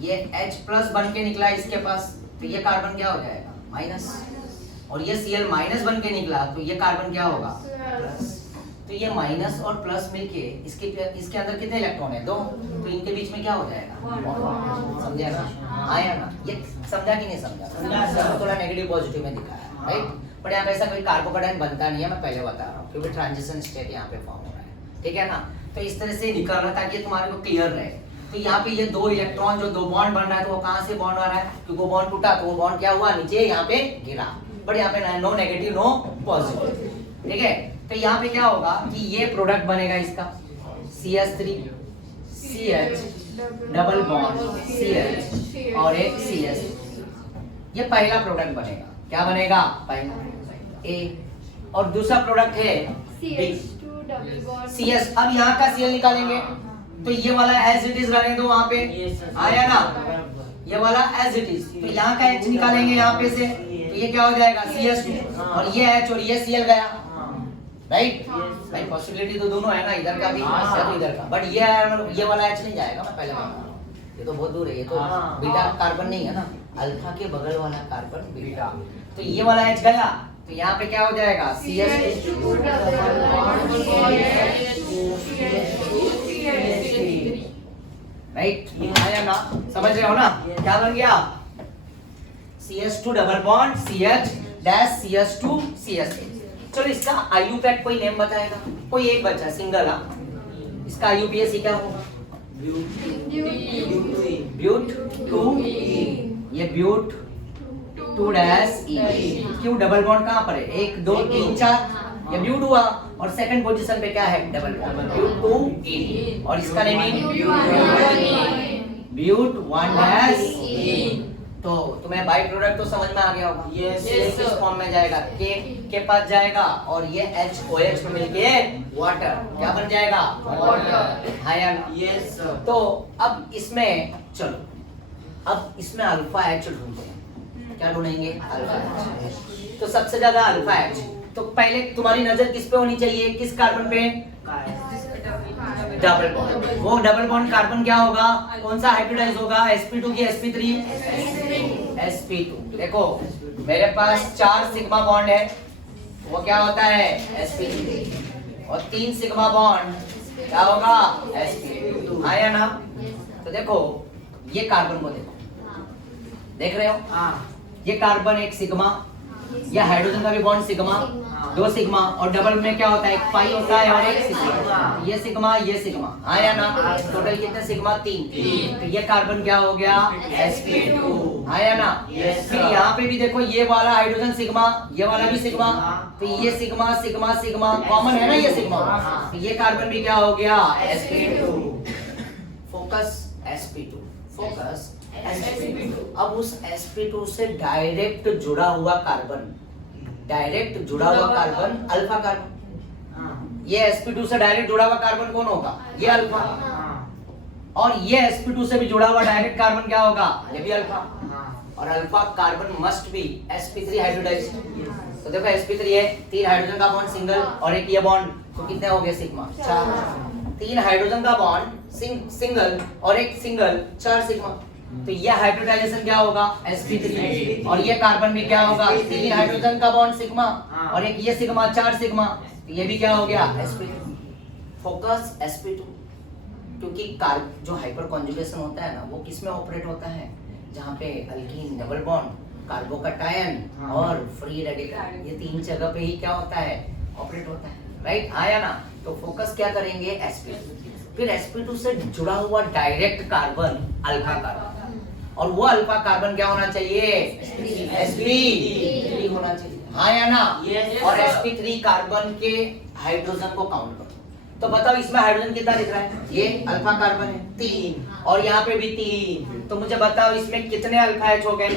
ये H प्लस बन के निकला इसके पास, तो ये कार्बन क्या हो जाएगा? माइनस। और ये Cl माइनस बन के निकला, तो ये कार्बन क्या होगा? प्लस। तो ये माइनस और प्लस मिलके इसके अंदर कितने इलेक्ट्रॉन है? 2। तो इनके बीच में क्या हो जाएगा? समझा ना? आया ना? ये समझा कि नहीं समझा? थोड़ा नेगेटिव पॉजिटिव में दिखाया, राइट? बट यहाँ पे ऐसा कोई कार्बोकेटाइन बनता नहीं है, मैं पहले बता रहा हूँ, क्योंकि ट्रांजिशन स्टेट यहाँ पे फॉर्म हो रहा है, ठीक है ना? तो इस तरह से निकल रहा ताकि तुम्हारे को क्लियर रहे। तो यहाँ पे ये 2 इलेक्ट्रॉन जो 2 बॉन्ड बन रहा है, तो वो कहाँ से बॉन्ड आ रहा है? क्योंकि वो बॉन्ड टूटा तो वो बॉन्ड क्या हुआ? नीचे यहाँ पे गिरा। बट यहाँ पे नो नेगेटिव नो पॉजिटिव, ठीक है? तो यहाँ पे क्या होगा कि ये प्रोडक्ट बनेगा इसका CH3 CH double bond CH और एक CH। ये पहला प्रोडक्ट बनेगा। क्या बनेगा? पहला A। और दूसरा प्रोडक्ट है B CH। अब यहाँ का Cl निकालेंगे, तो ये वाला एज इट इज रहने दो वहां पे, आया ना? ये वाला एज इट इज। तो यहाँ का H निकालेंगे यहाँ पे से, तो ये क्या हो जाएगा? CH2। और ये H और ये Cl गया, राइट? भाई पॉसिबिलिटी तो दोनों है ना, इधर का भी या तो इधर का। बट ये वाला H नहीं जाएगा, मैं पहले बता रहा हूँ, ये तो बहुत दूर है, ये तो बीटा कार्बन नहीं है ना, अल्फा के बगल वाला कार्बन बीटा। तो ये वाला H गया, तो यहाँ पे क्या हो जाएगा? CH2 right? आया ना? समझ रहे हो ना? क्या बन गया? CH2 double bond CH dash CH2 CH। चलो इसका IUPAC कोई नेम बताएगा? कोई एक बच्चा सिंगल। इसका IUPAC क्या होगा? But 2E। ये ब्यूट 2 डैश E। क्यों? डबल बॉन्ड कहाँ पर है? 1 2 3 4, ये ब्यूट हुआ। और सेकंड पोजीशन पे क्या है? Double bond but 2E। और इसका नेम ब्यूट 1 डैश E। तो तुम्हें बाई प्रोडक्ट तो समझ में आ गया होगा। Yes, किस फॉर्म में जाएगा? के पास जाएगा और ये HOH में मिलके वाटर क्या बन जाएगा? वाटर। हाँ या ना? Yes sir. तो अब इसमें चलो, अब इसमें अल्फा H ढूंढते हैं। क्या ढूंढेंगे? Alpha H। तो सबसे ज्यादा अल्फा H। तो पहले तुम्हारी नजर किस पे होनी चाहिए? किस कार्बन पे? Double bond. वो डबल बॉन्ड कार्बन क्या होगा? कौन सा हाइब्रिडाइज होगा? sp2 की sp3 sp2। देखो मेरे पास 4 सिग्मा बॉन्ड है, वो क्या होता है? sp3। और 3 सिग्मा बॉन्ड क्या होगा? sp2। हाँ या ना? तो देखो ये कार्बन को देखो, देख रहे हो? ये कार्बन एक सिग्मा, या हाइड्रोजन का भी बॉन्ड सिग्मा, 2 सिग्मा। और डबल में क्या होता है? एक पाई होता है और एक सिग्मा। ये सिग्मा ये सिग्मा, हाँ या ना? टोटल कितने सिग्मा? 3। तो ये कार्बन क्या हो गया? sp2। हाँ या ना? फिर यहाँ पे भी देखो ये वाला हाइड्रोजन सिग्मा, ये वाला भी सिग्मा। तो ये सिग्मा सिग्मा सिग्मा कॉमन है ना, ये सिग्मा। तो ये कार्बन भी क्या हो गया? sp2। Focus sp2, focus sp2। अब उस sp2 से डायरेक्ट जुड़ा हुआ कार्बन, डायरेक्ट जुड़ा हुआ कार्बन अल्फा कार्बन। ये sp2 से डायरेक्ट जुड़ा हुआ कार्बन कौन होगा? ये अल्फा। और ये sp2 से भी जुड़ा हुआ डायरेक्ट कार्बन क्या होगा? ये भी अल्फा। और alpha carbon must be sp3 hybridized. तो देखो sp3 है, 3 हाइड्रोजन का बॉन्ड सिंगल और एक ये बॉन्ड, तो कितने हो गए सिग्मा? 4। 3 हाइड्रोजन का बॉन्ड सिंगल और एक सिंगल, 4 सिग्मा। तो ये हाइब्रिडाइजेशन क्या होगा? sp3। और ये कार्बन भी क्या होगा? 3 हाइड्रोजन का बॉन्ड सिग्मा और एक ये सिग्मा, 4 सिग्मा। तो ये भी क्या हो गया? sp3। Focus sp2। क्योंकि जो हाइपर कॉन्जुगेशन होता है ना, वो किस में ऑपरेट होता है? जहाँ पे अल्कीन, डबल बॉन्ड, कार्बोकैटायन और फ्री रेडिकल, ये 3 जगह पे ही क्या होता है? ऑपरेट होता है, राइट? आया ना? तो फोकस क्या करेंगे? sp2। फिर sp2 से जुड़ा हुआ डायरेक्ट कार्बन अल्फा कार्बन, और वो अल्फा कार्बन क्या होना चाहिए? sp3 होना चाहिए, हाँ या ना? और sp3 कार्बन के हाइड्रोजन को काउंट करो। तो बताओ इसमें हाइड्रोजन कितना दिख रहा है? ये अल्फा कार्बन है 3 और यहाँ पे भी 3। तो मुझे बताओ इसमें कितने अल्फा एच हो गए?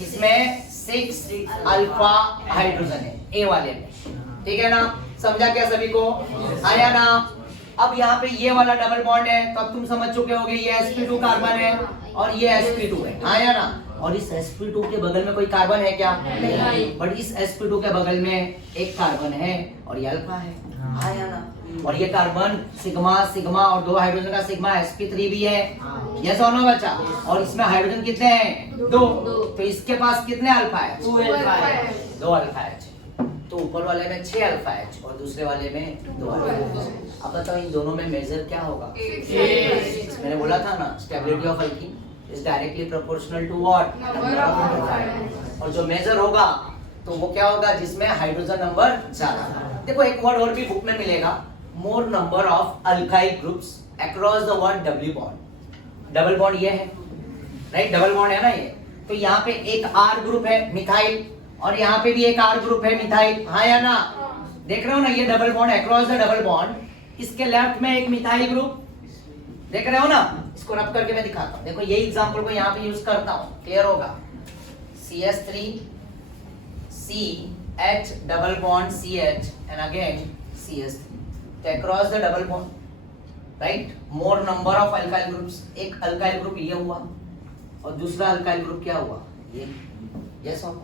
इसमें 6 अल्फा हाइड्रोजन है ए वाले में, ठीक है ना? समझा क्या सभी को? आया ना? अब यहाँ पे ये वाला डबल बॉन्ड है तो अब तुम समझ चुके होगे ये sp2 कार्बन है और ये sp2 है, आया ना? और इस sp2 के बगल में कोई कार्बन है क्या? नहीं। बट इस sp2 के बगल में एक कार्बन है और ये अल्फा है, आया ना? और ये कार्बन सिग्मा सिग्मा और 2 हाइड्रोजन का सिग्मा sp3 भी है, यस और नो बच्चा? और इसमें हाइड्रोजन कितने हैं? 2। तो इसके पास कितने अल्फा है? 2 अल्फा एच। तो ऊपर वाले में 6 अल्फा एच और दूसरे वाले में 2 अल्फा एच। अब बताओ इन दोनों में मेजर क्या होगा? मैंने बोला था ना stability of alkene is directly proportional to what? और जो मेजर होगा तो वो क्या होगा? जिसमें हाइड्रोजन नंबर ज्यादा। देखो एक वर्ड और भी बुक में मिलेगा, मोर number of alkyl groups across the word W bond. Double bond ये है, राइट? डबल बॉन्ड है ना ये। तो यहाँ पे एक आर ग्रुप है मिथाइल और यहाँ पे भी एक आर ग्रुप है मिथाइल, हाँ या ना? देख रहे हो ना ये double bond across the double bond. इसके लेफ्ट में एक मिथाइल ग्रुप, देख रहे हो ना? इसको रब करके मैं दिखाता हूँ। देखो ये एग्जांपल को यहाँ पे यूज करता हूँ, क्लियर होगा? CH3 CH double bond CH and again CH3 across the double bond, right? More number of alkyl groups. एक अल्काइल ग्रुप ये हुआ और दूसरा अल्काइल ग्रुप क्या हुआ? ये, यस होगा?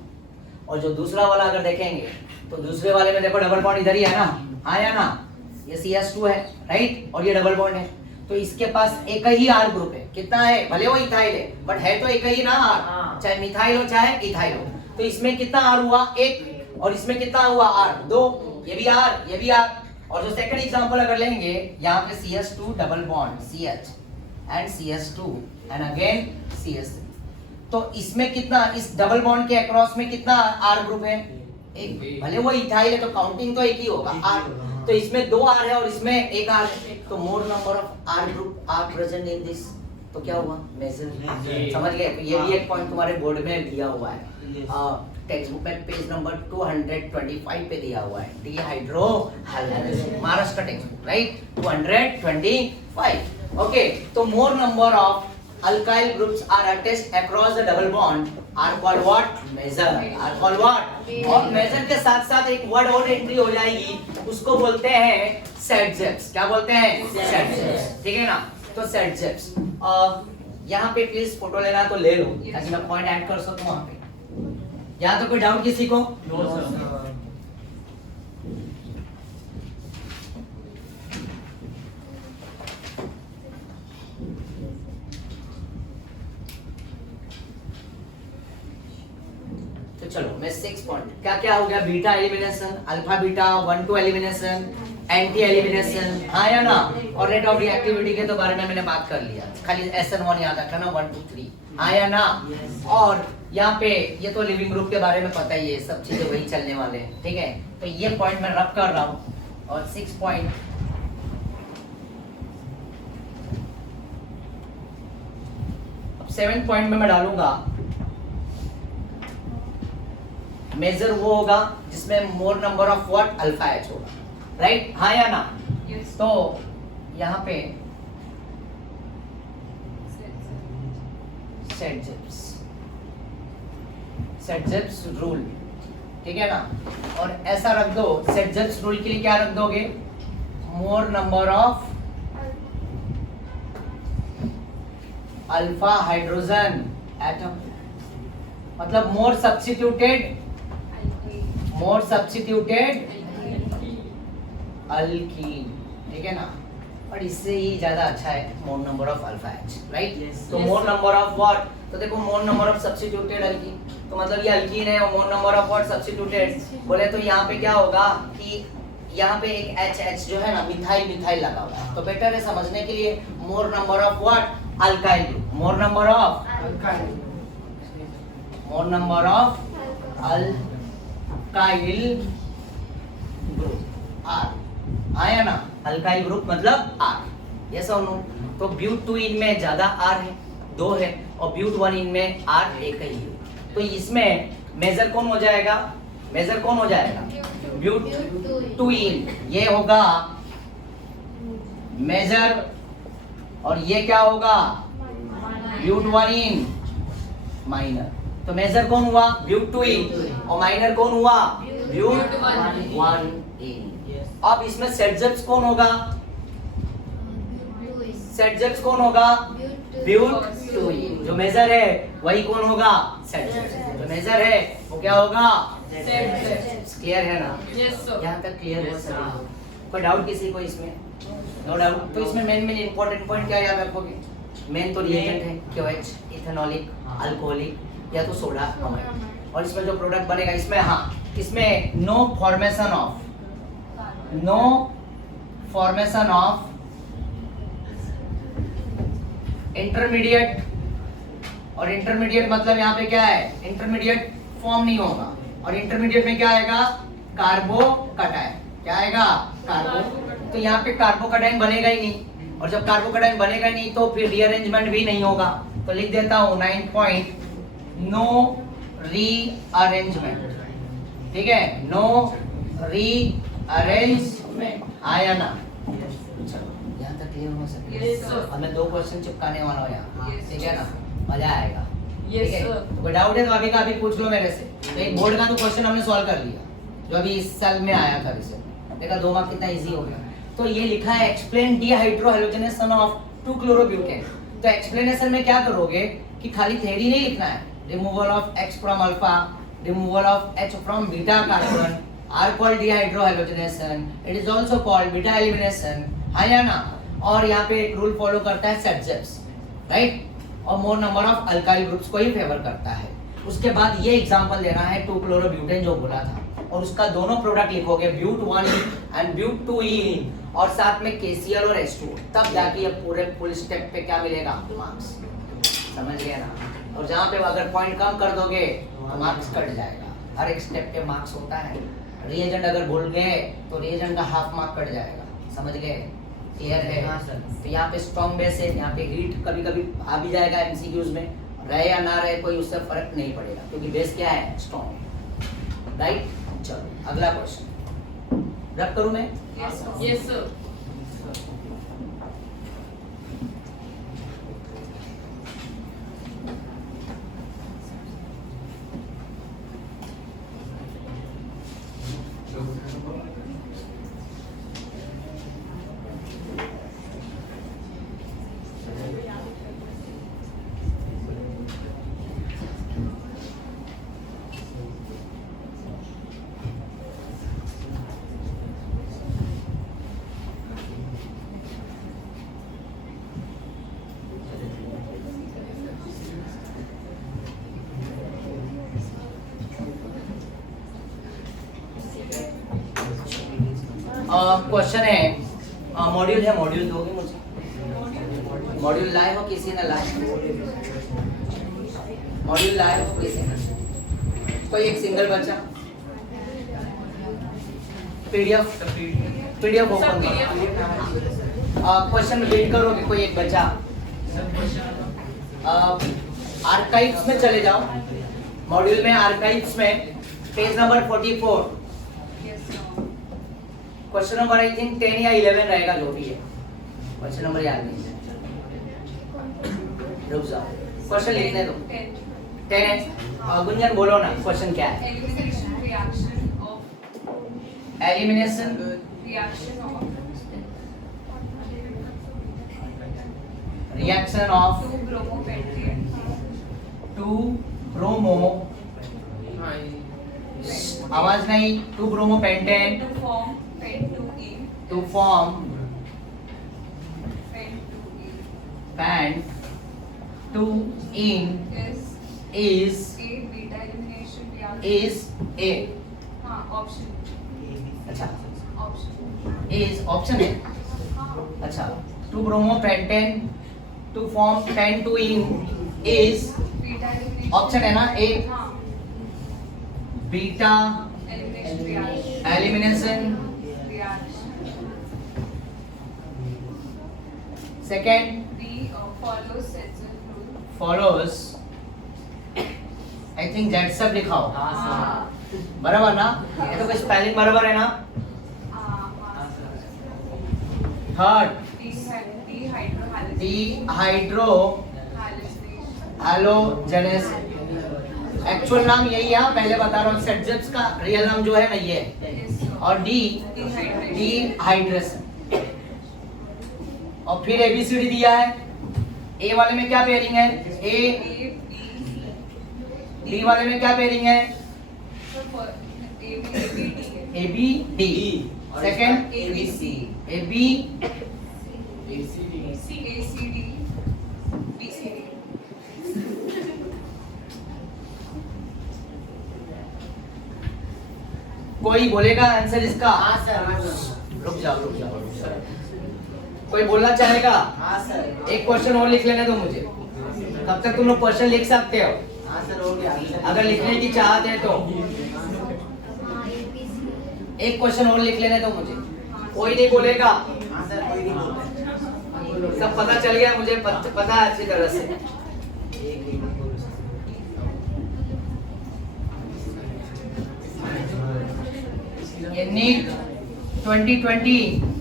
और जो दूसरा वाला अगर देखेंगे तो दूसरे वाले में देखो डबल बॉन्ड इधर ही है ना, हाँ या ना? ये CH2 है, राइट? और ये डबल बॉन्ड है। तो इसके पास एक ही आर ग्रुप है। कितना है? भले वो इथाइल है बट है तो एक ही ना आर, चाहे मिथाइल हो चाहे इथाइल हो। तो इसमें कितना आर हुआ? 1। और इसमें कितना हुआ? आर 2। ये भी आर, ये भी आर। और जो सेकंड एग्जांपल अगर लेंगे यहाँ पे CH2 double bond CH and CH2 and again CH3। तो इसमें कितना, इस डबल बॉन्ड के अक्रॉस में कितना आर ग्रुप है? 1। भले वो इथाइल है तो काउंटिंग तो एक ही होगा आर। तो इसमें 2 आर है और इसमें 1 आर है। तो more number of R group are present in this. तो क्या हुआ? मेजर। समझ गए? तो ये भी एक पॉइंट तुम्हारे बोर्ड में दिया हुआ है, टेक्स्ट बुक में पेज नंबर 225 पे दिया हुआ है। डिहाइड्रो Maharashtra text book, right? 225। Okay, तो more number of alkyl groups are attached across the double bond are called what? measure। are called what? और measure के साथ साथ एक वर्ड और एंट्री हो जाएगी, उसको बोलते हैं सेटजेप्स। क्या बोलते हैं? सेटजेप्स, ठीक है ना? तो सेटजेप्स यहाँ पे प्लीज फोटो लेना तो ले लो ताकि मैं पॉइंट ऐड कर सकूं वहाँ पे। यहाँ तो कोई डाउट किसी को? No sir. चलो मैं 6 पॉइंट क्या क्या हो गया? Beta elimination, alpha beta 1-2 elimination, anti elimination, हाँ या ना? और रेट ऑफ रिएक्टिविटी के तो बारे में मैंने बात कर लिया, खाली SN1 याद रखना, 1 2 3, हाँ या ना? और यहाँ पे ये तो लिविंग ग्रुप के बारे में पता ही है, सब चीजें वही चलने वाले हैं, ठीक है? तो ये पॉइंट मैं रब कर रहा हूँ। और 6 पॉइंट अब 7 पॉइंट में मैं डालूंगा मेजर वो होगा जिसमें मोर number of what? Alpha H होगा, राइट? हाँ या ना? Yes. तो यहाँ पे सेटजेप्स रूल, ठीक है ना? और ऐसा रख दो, सेटजेप्स रूल के लिए क्या रख दोगे? मोर number of alpha hydrogen atom, मतलब मोर सब्स्टिट्यूटेड अल्कीन, ठीक है ना? और इससे ही ज्यादा अच्छा है मोर number of alpha H, right? तो मोर नंबर ऑफ व्हाट? तो देखो मोर नंबर ऑफ सब्स्टिट्यूटेड अल्कीन, तो मतलब ये अल्कीन है और मोर नंबर ऑफ व्हाट? सब्स्टिट्यूटेड। बोले तो यहाँ पे क्या होगा कि यहाँ पे एक H जो है ना मिथाइल लगा हुआ है, तो बेटर है समझने के लिए more number of what? Alkyl group. More number of alkyl group R, आया ना? अल्काइल ग्रुप मतलब आर, यस और नो? तो ब्यूटुइन में ज्यादा आर है, दो है और ब्यूट 1 इन में R एक ही है, तो इसमें मेजर कौन हो जाएगा? मेजर कौन हो जाएगा? ब्यूट 2 इन, ये होगा मेजर और ये क्या होगा? ब्यूट 1 इन माइनर। तो मेजर कौन हुआ? ब्यूट 2 इन और माइनर कौन हुआ? ब्यूट 1 इन। अब इसमें सेटजेप्स कौन होगा? सेटजेप्स कौन होगा? ब्यूट 2 इन। जो मेजर है वही कौन होगा? सेटजेप्स। जो मेजर है वो क्या होगा? सेटजेप्स। क्लियर है ना? Yes, sir. यहाँ तक क्लियर हो सका? कोई डाउट किसी को इसमें? No doubt. तो इसमें मेन इंपॉर्टेंट पॉइंट क्या याद रखोगे? मेन तो रिएजेंट है KOH, इथेनॉलिक, अल्कोहलिक या तो सोडा अमाइड। और इसमें जो प्रोडक्ट बनेगा इसमें, हाँ, इसमें नो फॉर्मेशन ऑफ इंटरमीडिएट। और इंटरमीडिएट मतलब यहाँ पे क्या है? इंटरमीडिएट फॉर्म नहीं होगा। और इंटरमीडिएट में क्या आएगा? कार्बोकैटायन। क्या आएगा? कार्बो। तो यहाँ पे कार्बोकैटायन बनेगा ही नहीं, और जब कार्बोकैटायन बनेगा ही नहीं तो फिर रीअरेंजमेंट भी नहीं होगा। तो लिख देता हूँ 9 पॉइंट, नो रीअरेंजमेंट। ठीक है, नो रीअरेंजमेंट। आया ना? चलो यहाँ तक क्लियर हो सके? Yes, sir. अब मैं 2 क्वेश्चन चिपकाने वाला हूँ यहाँ, Yes, ठीक है ना? मजा आएगा। Yes, ठीक है? sir. तो कोई डाउट है तो अभी का अभी पूछ लो मेरे से। तो एक बोर्ड का तो क्वेश्चन हमने सॉल्व कर लिया जो अभी इस साल में आया था रिसेंट, देखा 2 मार्क कितना इजी हो गया। तो ये लिखा है एक्सप्लेन डिहाइड्रोहैलोजनेशन ऑफ 2-chlorobutyne। तो एक्सप्लेनेशन में क्या करोगे कि खाली थ्योरी नहीं लिखना है। Removal of X from alpha, removal of H from beta carbon are called dehydrohalogenation, it is also called beta elimination. है या ना? और यहाँ पे एक रूल फॉलो करता है सेटजेप्स, राइट? और मोर नंबर ऑफ अल्काइल ग्रुप्स को ही फेवर करता है। उसके बाद ये एग्जांपल देना है 2-chlorobutyne जो बोला था, और उसका दोनों प्रोडक्ट लिखोगे ब्यूट 1 इन एंड ब्यूट 2 इन, और साथ में KCl और H2। तब जाके ये पूरे फुल स्टेप पे क्या मिलेगा? मार्क्स। समझ गए ना? और जहाँ पे अगर पॉइंट कम कर दोगे तो मार्क्स कट जाएगा। हर एक स्टेप पे मार्क्स होता है। रिएजेंट अगर भूल गए तो रिएजेंट का हाफ मार्क कट जाएगा। समझ गए? क्लियर है? हाँ सर। तो यहाँ पे स्ट्रॉन्ग बेस है, यहाँ पे हीट कभी कभी आ भी जाएगा MCQs में, रहे या ना रहे कोई उससे फर्क नहीं पड़ेगा क्योंकि बेस क्या है? स्ट्रॉन्ग। राइट? चलो अगला क्वेश्चन रब करूं मैं? Yes, sir. Yes, sir. Question है, मॉड्यूल है, मॉड्यूल दोगे मुझे? मॉड्यूल लाए हो किसी ने? लाए मॉड्यूल लाए हो किसी ने? कोई एक सिंगल बच्चा पीडीएफ ओपन करो। क्वेश्चन रीड करोगे कोई एक बच्चा? आर्काइव्स में चले जाओ। मॉड्यूल में आर्काइव्स में page number 44, question number I think 10 या 11 रहेगा, जो भी है। क्वेश्चन नंबर याद नहीं है, रुक जाओ, क्वेश्चन लिखने दो। 10 है। गुंजन बोलो ना, क्वेश्चन क्या है? Elimination reaction elimination of reaction of 2-bromopentane 2-bromo, आवाज नहीं, 2-bromopentane to form pen-2-ene. to form Pen-2-ene pen-2-ene is is a beta elimination reaction. is a, हाँ, option अच्छा option is ऑप्शन है, हाँ, अच्छा 2-bromopentane to form pen-2-ene is beta elimination option है ना ए, हाँ, beta elimination reaction elimination, reaction second B follows Setzer rule follows, I think Z सब लिखा हो, हाँ बराबर ना? ये तो स्पेलिंग बराबर है ना? थर्ड डिहाइड्रो हैलोजेनेस, एक्चुअल नाम यही है, पहले बता रहा हूँ। सेडजेप्स का रियल नाम जो है ना ये है, और डी डिहाइड्रेशन। और फिर एबीसीडी दिया है। ए वाले में क्या पेयरिंग है? ए। डी वाले में क्या पेयरिंग है? A B D. Second A B C, A B कोई बोलेगा आंसर इसका? हाँ सर, रुक जाओ। कोई बोलना चाहेगा? हाँ सर, एक क्वेश्चन और लिख लेने दो मुझे, तब तक तुम लोग क्वेश्चन लिख सकते हो हाँ सर, हो गया अगर लिखने की चाहत है तो। एक क्वेश्चन और लिख लेने दो मुझे। कोई नहीं बोलेगा? हाँ सर, कोई नहीं बोलता। सब पता चल गया मुझे, पता है अच्छी तरह से। ये नीट 2020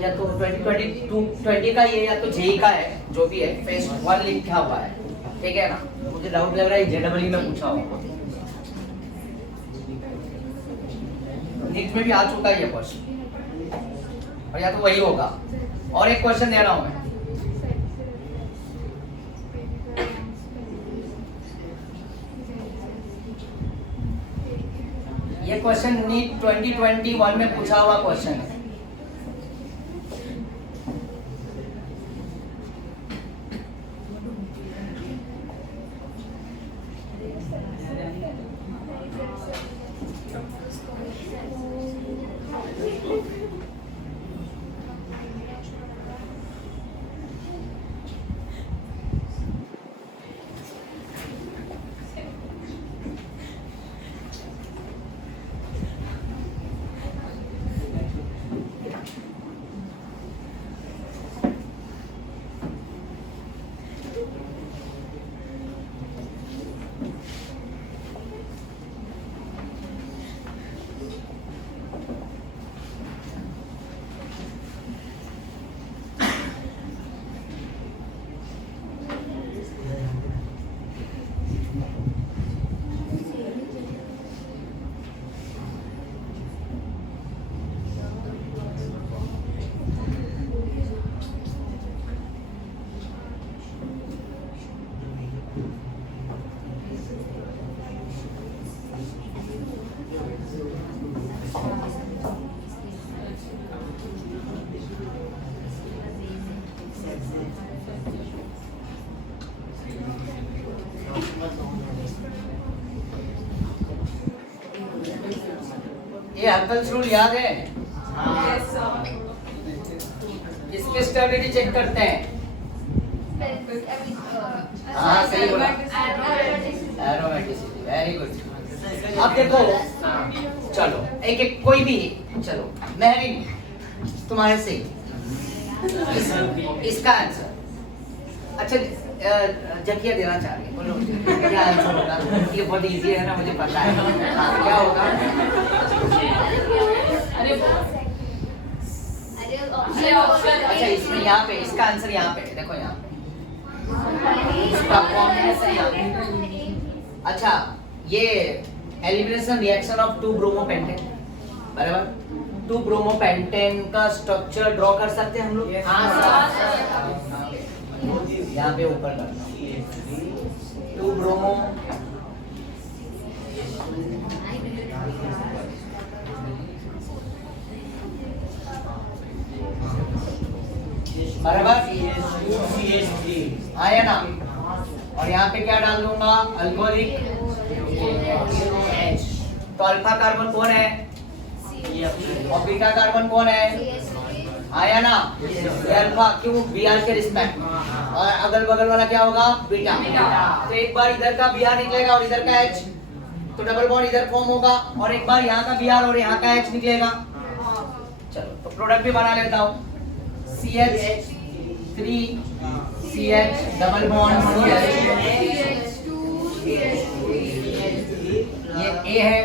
या तो 2020 का ये, या तो जेई का है, जो भी है, फेज 1 लिखा हुआ है, ठीक है ना? मुझे डाउट लग रहा है जेडब्ल्यू में पूछा होगा, नीट में भी आ चुका है ये क्वेश्चन, और या तो वही होगा। और एक क्वेश्चन दे रहा हूं मैं, ये क्वेश्चन नीट 2021 में पूछा हुआ क्वेश्चन है। ये हर्कल्स रूल याद है? किसके स्टेबिलिटी चेक करते हैं? हाँ सही बोला, एरोमेटिसिटी, वेरी गुड। अब देखो, चलो एक एक कोई भी, चलो महरीन तुम्हारे से इसका आंसर, अच्छा जकिया देना चाह रही है, बोलो क्या आंसर होगा? ये बहुत इजी है ना, मुझे पता है। हाँ, क्या होगा? अच्छा इसमें यहाँ पे इसका आंसर यहाँ पे देखो, यहाँ पे इसका कॉम्बिनेशन यहाँ पे। अच्छा ये एलिमिनेशन रिएक्शन ऑफ 2 ब्रोमोपेंटेन, बराबर? 2 ब्रोमोपेंटेन का स्ट्रक्चर ड्रॉ कर सकते हैं हम लोग? यहाँ पे ऊपर करना 2 ब्रोमो बराबर आया ना? और यहाँ पे क्या डाल दूंगा? अल्कोहलिक। तो अल्फा कार्बन कौन है और बीटा कार्बन कौन है? आया ना? अल्फा क्यों? Br के रिस्पेक्ट, और अगल बगल वाला क्या होगा? बीटा। तो एक बार इधर का Br निकलेगा और इधर का H, तो डबल बॉन्ड इधर फॉर्म होगा, और एक बार यहाँ का Br और यहाँ का H निकलेगा, प्रोडक्ट भी बना लेता हूँ CH3 CH double bond CH, ये A है,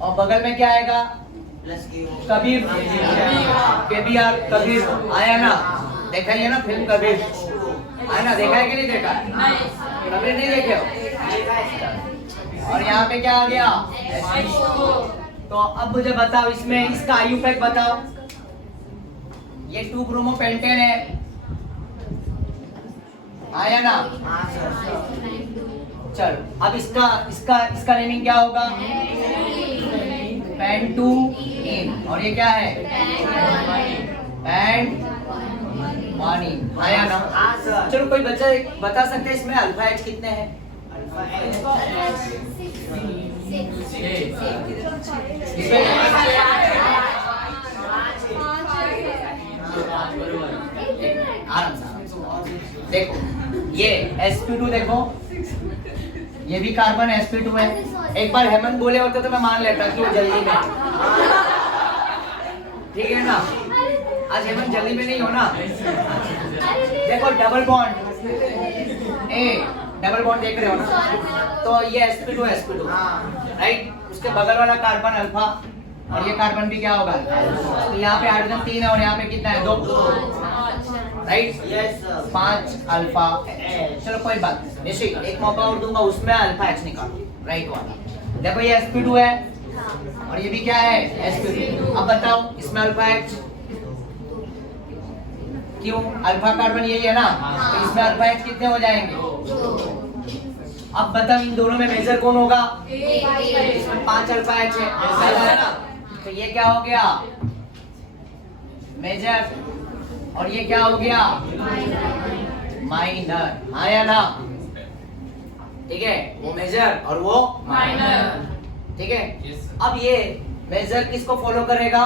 और बगल में क्या आएगा? प्लस कबीर, KBR कबीर आया ना, देखा ही है ना फिल्म कबीर, आया ना, देखा है कि नहीं देखा? कबीर नहीं देखे हो? और यहाँ पे क्या आ गया? तो अब मुझे बताओ इसमें इसका आयुपैक बताओ। ये 2 ब्रोमो पेंटेन है, आया ना? चलो अब इसका इसका इसका नेमिंग क्या होगा? पेंटूइन, और ये क्या है? पेंटवानीन, आया ना? चलो कोई बच्चा बता सकते हैं इसमें अल्फा एच कितने हैं? आराम से देखो, ये sp2 देखो, ये भी कार्बन sp2 है। एक बार हेमंत बोले होते तो मैं मान लेता कि वो जल्दी में, ठीक है ना? आज हेमंत जल्दी में नहीं हो ना। देखो डबल बॉन्ड ए, डबल बॉन्ड देख रहे हो ना? तो ये sp2 राइट, उसके बगल वाला कार्बन अल्फा, और ये कार्बन भी क्या होगा? तो यहाँ पे हाइड्रोजन 3 है और यहाँ पे कितना है? 2, राइट? 5 अल्फा। चलो कोई बात नहीं, निशी एक मौका और दूंगा, उसमें अल्फा एच निकालो, राइट वाला। देखो ये sp2 है और ये भी क्या है? sp2। अब बताओ इसमें अल्फा एच क्यों? अल्फा कार्बन यही है ना, तो इसमें अल्फा एच कितने हो जाएंगे? अब बताओ इन दोनों में मेजर कौन होगा? इसमें 5 अल्फा एच है ना, तो ये क्या हो गया? मेजर, और ये क्या हो गया? माइनर, आया ना? ठीक है, वो मेजर और वो माइनर, ठीक है? अब ये मेजर किसको फॉलो करेगा?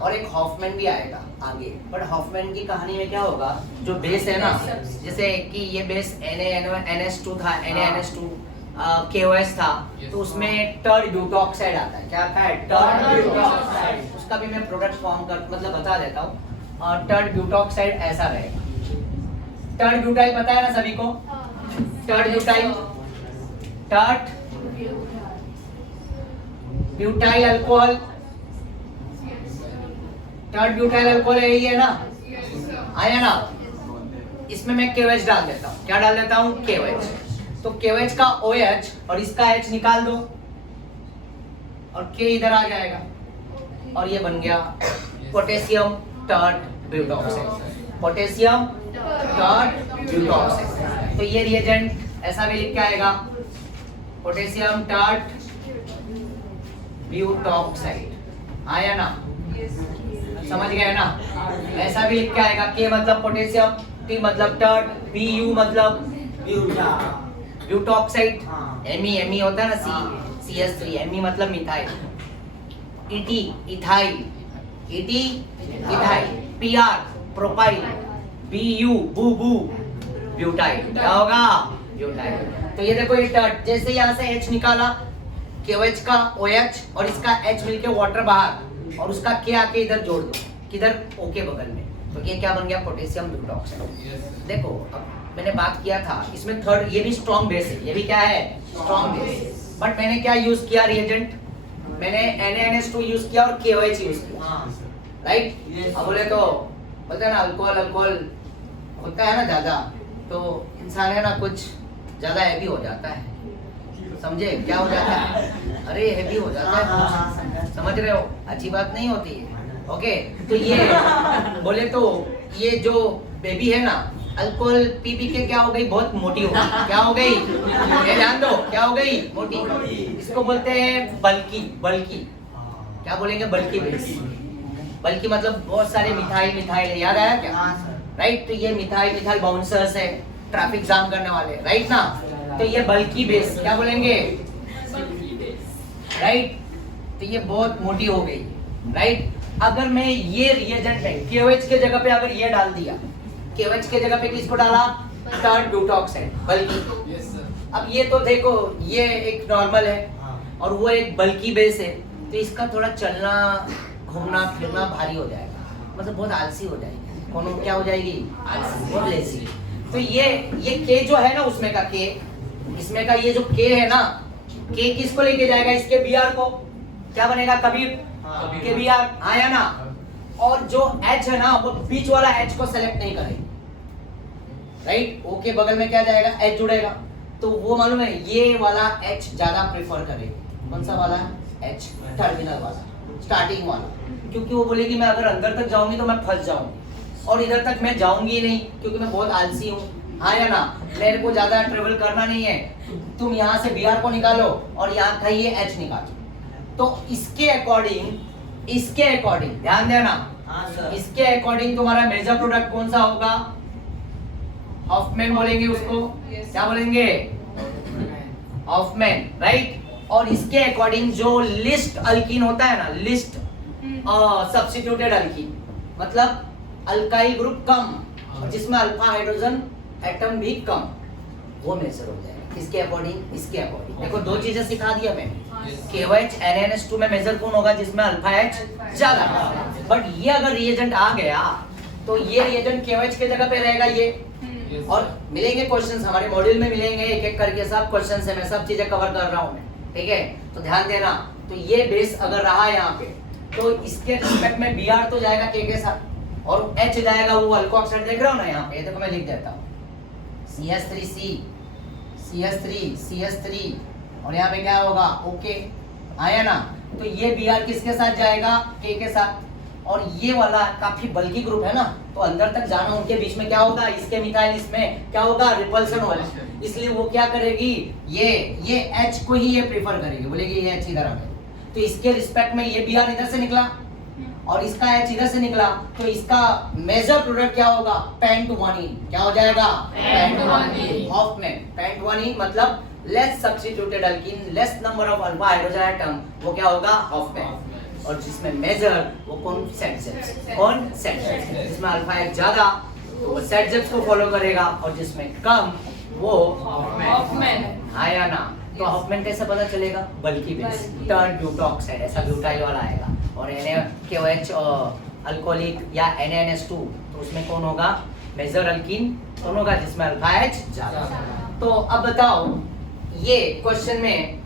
और एक हॉफमैन भी आएगा आगे, बट हॉफमैन की कहानी में क्या होगा? जो बेस है ना, जैसे कि ये बेस NaNH2 था, NaNH2 KOH था, तो उसमें टर्ड ब्यूटॉक्साइड आता है। क्या आता है? टर्ड ब्यूटॉक्साइड। उसका भी मैं प्रोडक्ट फॉर्म कर मतलब बता देता हूँ। टर्ड ब्यूटॉक्साइड ऐसा रहेगा। टर्ड ब्यूटाइल पता है ना सभी को? टर्ड butyl, टर्ड butyl alcohol, टर्ड butyl alcohol यही है ना, आया ना? इसमें मैं KOH डाल देता हूँ। क्या डाल देता हूँ? KOH। तो KOH का OH और इसका H निकाल दो और K इधर आ जाएगा और ये बन गया potassium tert butoxide. Potassium tert butoxide. तो ये रिएजेंट ऐसा भी लिख के आएगा, पोटेशियम टर्ड ब्यूटॉक्साइड, आया ना? समझ गए ना? ऐसा भी लिख के आएगा, K मतलब पोटेशियम, T मतलब टर्ड, Bu मतलब ब्यूटॉक्साइड, Me होता है ना, CH3, Me मतलब methyl, ET ethyl, ET ethyl, PR propyl, Bu बू ब्यूटाइल। क्या होगा? ब्यूटाइल। तो ये देखो ये टर्ड, जैसे यहाँ से H निकाला, KOH का OH और इसका H मिलके वाटर बाहर, और उसका K आके इधर जोड़ दो, किधर? O के बगल में, तो ये क्या बन गया? Potassium butoxide. देखो अब मैंने बात किया था इसमें थर्ड, ये भी स्ट्रॉन्ग बेस है, ये भी क्या है? Strong base. बट मैंने क्या यूज किया रिएजेंट? मैंने NaNH2 यूज किया और KOH यूज किया, राइट? अब बोले तो बोलते हैं ना अल्कोहल होता है ना ज्यादा, तो इंसान है ना कुछ ज्यादा हैवी हो जाता है, समझे? क्या हो जाता है? अरे हैवी हो जाता है, समझ रहे हो? अच्छी बात नहीं होती है, ओके? तो ये बोले तो ये जो बेबी है ना, अल्कोहल पी के क्या हो गई? बहुत मोटी हो गई। क्या हो गई? ये ध्यान दो, क्या हो गई? मोटी। इसको बोलते हैं बल्की। क्या बोलेंगे? बल्की बेस। बल्की मतलब बहुत सारे मिथाइल है, याद आया क्या? राइट? तो ये मिथाइल बाउंसर्स है, ट्रैफिक जाम करने वाले, राइट ना? तो ये बल्की बेस, क्या बोलेंगे? राइट? तो ये बहुत मोटी हो गई, राइट? अगर मैं ये रिएजेंट में KOH के जगह पे अगर ये डाल दिया, KOH के जगह पे किसको डाला, टर्ड ब्यूटॉक्साइड, बल्कि अब ये तो देखो ये एक नॉर्मल है और वो एक बल्कि बेस है, तो इसका थोड़ा चलना घूमना फिरना भारी हो जाएगा, मतलब बहुत आलसी हो जाएगी, कौन क्या हो जाएगी, आलसी, बहुत लेजी। तो ये के जो है ना उसमें का के, इसमें का ये जो के है ना, के किसको लेके जाएगा, इसके बीआर को, क्या बनेगा कबीर, के बीआर आया ना। और जो एच है ना वो बीच वाला एच को सेलेक्ट नहीं करेगा, राइट, ओ के बगल में क्या जाएगा, एच जुड़ेगा, तो वो मालूम है ये वाला एच ज्यादा प्रेफर करेगा, कौन सा वाला, एच टर्मिनल वाला, स्टार्टिंग वाला, क्योंकि वो बोलेगी मैं अगर अंदर तक जाऊंगी तो मैं फंस जाऊंगी और इधर तक मैं जाऊंगी नहीं क्योंकि मैं बहुत आलसी हूँ, हाँ या ना, मेरे को ज्यादा ट्रेवल करना नहीं है, तुम यहाँ से बीआर को निकालो और यहाँ का ये एच निकालो। तो इसके अकॉर्डिंग ध्यान देना, हाँ सर, इसके अकॉर्डिंग तुम्हारा मेजर प्रोडक्ट कौन सा होगा, हॉफमैन बोलेंगे उसको, क्या बोलेंगे, हॉफमैन, राइट। और इसके अकॉर्डिंग जो लिस्ट अल्कीन होता है ना, लिस्ट सब्स्टिट्यूटेड अल्कीन, मतलब अल्काइल ग्रुप कम जिसमें अल्फा हाइड्रोजन एटम भी कम, वो मेजर हो जाएगा किसके अकॉर्डिंग, इसके अकॉर्डिंग। देखो दो चीजें सिखा दिया मैंने, KOH NaNH2 में मेजर कौन होगा, जिसमें अल्फा H ज्यादा, बट ये अगर रिएजेंट आ गया तो ये रिएजेंट KOH के जगह पे रहेगा ये, और मिलेंगे क्वेश्चंस हमारे मॉड्यूल में मिलेंगे एक एक करके, सब क्वेश्चंस है, मैं सब चीजें कवर कर रहा हूँ मैं, ठीक है, तो ध्यान देना। तो ये बेस अगर रहा यहाँ पे तो इसके रिस्पेक्ट में Br तो जाएगा K के साथ और H जाएगा वो अल्कोक्साइड, देख रहा हूँ ना यहाँ पे, देखो मैं लिख देता हूँ CH3C CH3 CH3 और यहाँ पे क्या होगा, ओके, आया ना। तो ये Br किसके साथ जाएगा, K के साथ, और ये वाला काफी बल्कि ग्रुप है ना, तो अंदर तक जाना उनके बीच में क्या होगा, इसके मिथाइल इसमें क्या होगा, रिपल्सन होगा, इसलिए वो क्या करेगी, ये H को ही ये प्रेफर करेगी, बोलेगी ये H इधर आ गया, तो इसके रिस्पेक्ट में ये Br इधर से निकला और इसका H इधर से निकला, तो इसका मेजर प्रोडक्ट क्या होगा, पेंटवानीन, क्या हो जाएगा, पेंटवानीन, हॉफमैन, पेंटवानीन मतलब less substituted alkyne, less number of alpha hydrogen atom, वो क्या होगा, हॉफमैन। और जिसमें मेजर वो कौन, सेटजेप्स, कौन, सेटजेप्स, जिसमें अल्फा एक ज्यादा तो वो सेटजेप्स को फॉलो करेगा और जिसमें कम वो हॉफमैन, हाँ या ना। तो हॉफमैन कैसे पता चलेगा, बल्कि बेस, टर्न ब्यूटॉक्साइड, ऐसा ब्यूटाइल वाला आएगा, और KOH अल्कोहलिक या NaNH2 तो उसमें कौन होगा, मेजर अल्कीन कौन होगा, जिसमें अल्फा H ज्यादा। तो अब बताओ ये क्वेश्चन में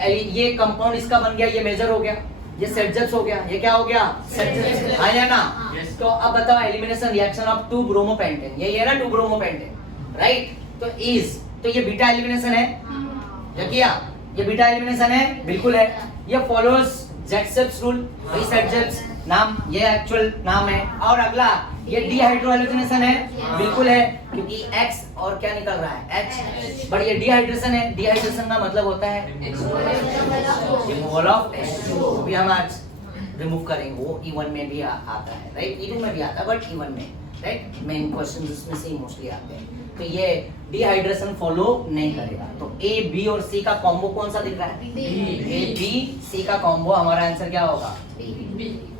ये कंपाउंड इसका बन गया, ये मेजर हो गया, ये सेटजेप्स हो गया, ये क्या हो गया, सेटजेप्स, आया ना। तो अब बताओ एलिमिनेशन रिएक्शन ऑफ 2 ब्रोमोपेंटेन, ये ना 2 ब्रोमोपेंटेन, राइट, तो ये बीटा एलिमिनेशन है, क्या ये बीटा एलिमिनेशन है, बिल्कुल है, ये फॉलोज जेक्सेप्स रूल, वही सेटजेप्स नाम, ये एक्चुअल नाम है। और अगला ये डीहाइड्रोहाइड्रोजनेशन है, बिल्कुल है, क्योंकि X और क्या निकल रहा है, H, बट ये डिहाइड्रेशन है, डिहाइड्रेशन का मतलब होता है रिमूवल ऑफ H2, भी हम आज रिमूव करेंगे, वो E1 में भी आता है, राइट, E2 में भी आता है बट E1 में, राइट, मेन क्वेश्चन उसमें से मोस्टली आते हैं। तो ये डिहाइड्रेशन फॉलो नहीं करेगा, तो A, B और C का कॉम्बो कौन सा दिख रहा है, A, B, C का कॉम्बो, हमारा आंसर क्या होगा, B।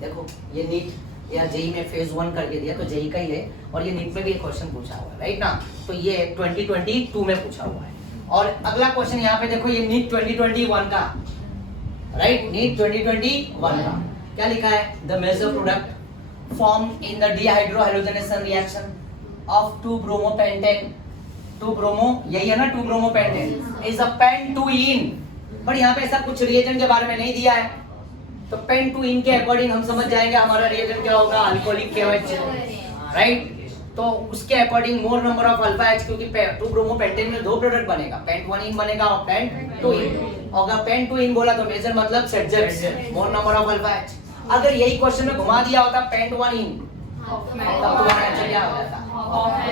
देखो ये नीट या जेई में फेज 1 करके दिया तो जेई का ही है, और ये नीट में भी एक क्वेश्चन पूछा हुआ है, राइट ना, तो ये 2022 में पूछा हुआ है। और अगला क्वेश्चन यहाँ पे देखो, ये नीट 2021 का, राइट, नीट 2021 का क्या लिखा है, the major product form in the dehydrohydrogenation reaction of 2 bromopentane, 2 bromo, यही है ना 2 ब्रोमोपेंटेन इज अ पेंटुइन, पर यहाँ पे ऐसा कुछ रिएजेंट के बारे में नहीं दिया है, तो पेंटुइन के अकॉर्डिंग हम समझ जाएंगे हमारा रिएजेंट क्या होगा, अल्कोहलिक KOH, राइट। तो उसके according more number of alpha H, क्योंकि 2 ब्रोमोपेंटेन में 2 प्रोडक्ट बनेगा, पेंटवानीन बनेगा और पेंटुइन, और अगर पेंटुइन बोला तो मेजर मतलब Saytzeff's, more number of alpha H। अगर यही क्वेश्चन में घुमा दिया होता पेंटवानीन, तब तुम्हारा आंसर क्या हो जाता,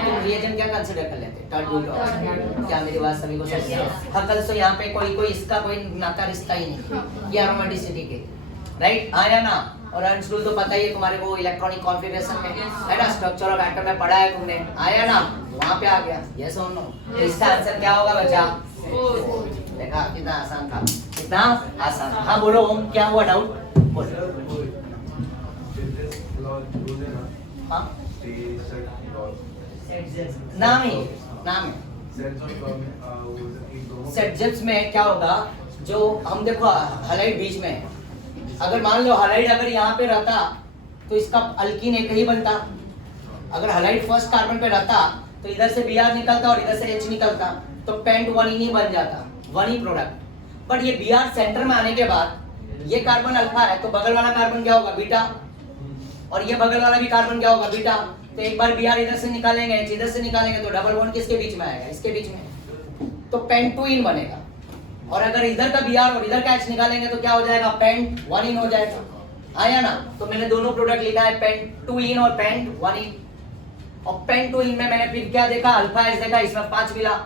तुम रिएजेंट क्या कंसीडर कर लेते, टर्ड ब्यूटॉक्साइड। क्या मेरी बात सभी को समझ में आ रही है? तो यहाँ पे कोई इसका कोई नाता रिश्ता ही नहीं, ये एरोमेटिसिटी के, राइट, आया ना। और अंश रूल तो पता ही है तुम्हारे को, इलेक्ट्रॉनिक कॉन्फ़िगरेशन में है ना, स्ट्रक्चर ऑफ एटम में पढ़ा है तुमने, आया ना, वहाँ पे आ गया, यस और नो। तो इसका आंसर क्या होगा बच्चा, देखा कितना आसान था, कितना आसान। हाँ बोलो ओम, क्या हुआ डाउट, बोलो। हाँ नाम है सेटजेप्स में क्या होगा, जो हम देखो हाइलाइट बीच में है, अगर मान लो हाइलाइट अगर यहाँ पे रहता तो इसका अल्कीन एक ही बनता, अगर हाइलाइट फर्स्ट कार्बन पे रहता तो इधर से Br निकलता और इधर से H निकलता, तो पेंट वन ही नहीं बन जाता, वन ही प्रोडक्ट। बट ये Br सेंटर में आने के बाद ये कार्बन अल्फा है तो बगल वाला कार्बन क्या होगा, बीटा, और ये बगल वाला भी कार्बन क्या होगा, बीटा। तो एक बार Br इधर से निकालेंगे, H इधर से निकालेंगे तो डबल बॉन्ड किसके बीच में आएगा, इसके बीच में, तो पेंट टू इन बनेगा। और अगर इधर का Br और इधर का H निकालेंगे तो क्या हो जाएगा, पेंट वन इन हो जाएगा, आया ना। तो मैंने दोनों प्रोडक्ट लिखा है, पेंट टू इन और पेंट वन इन। और पेंट टू इन में मैंने फिर क्या देखा, अल्फा H देखा, इसमें 5 मिला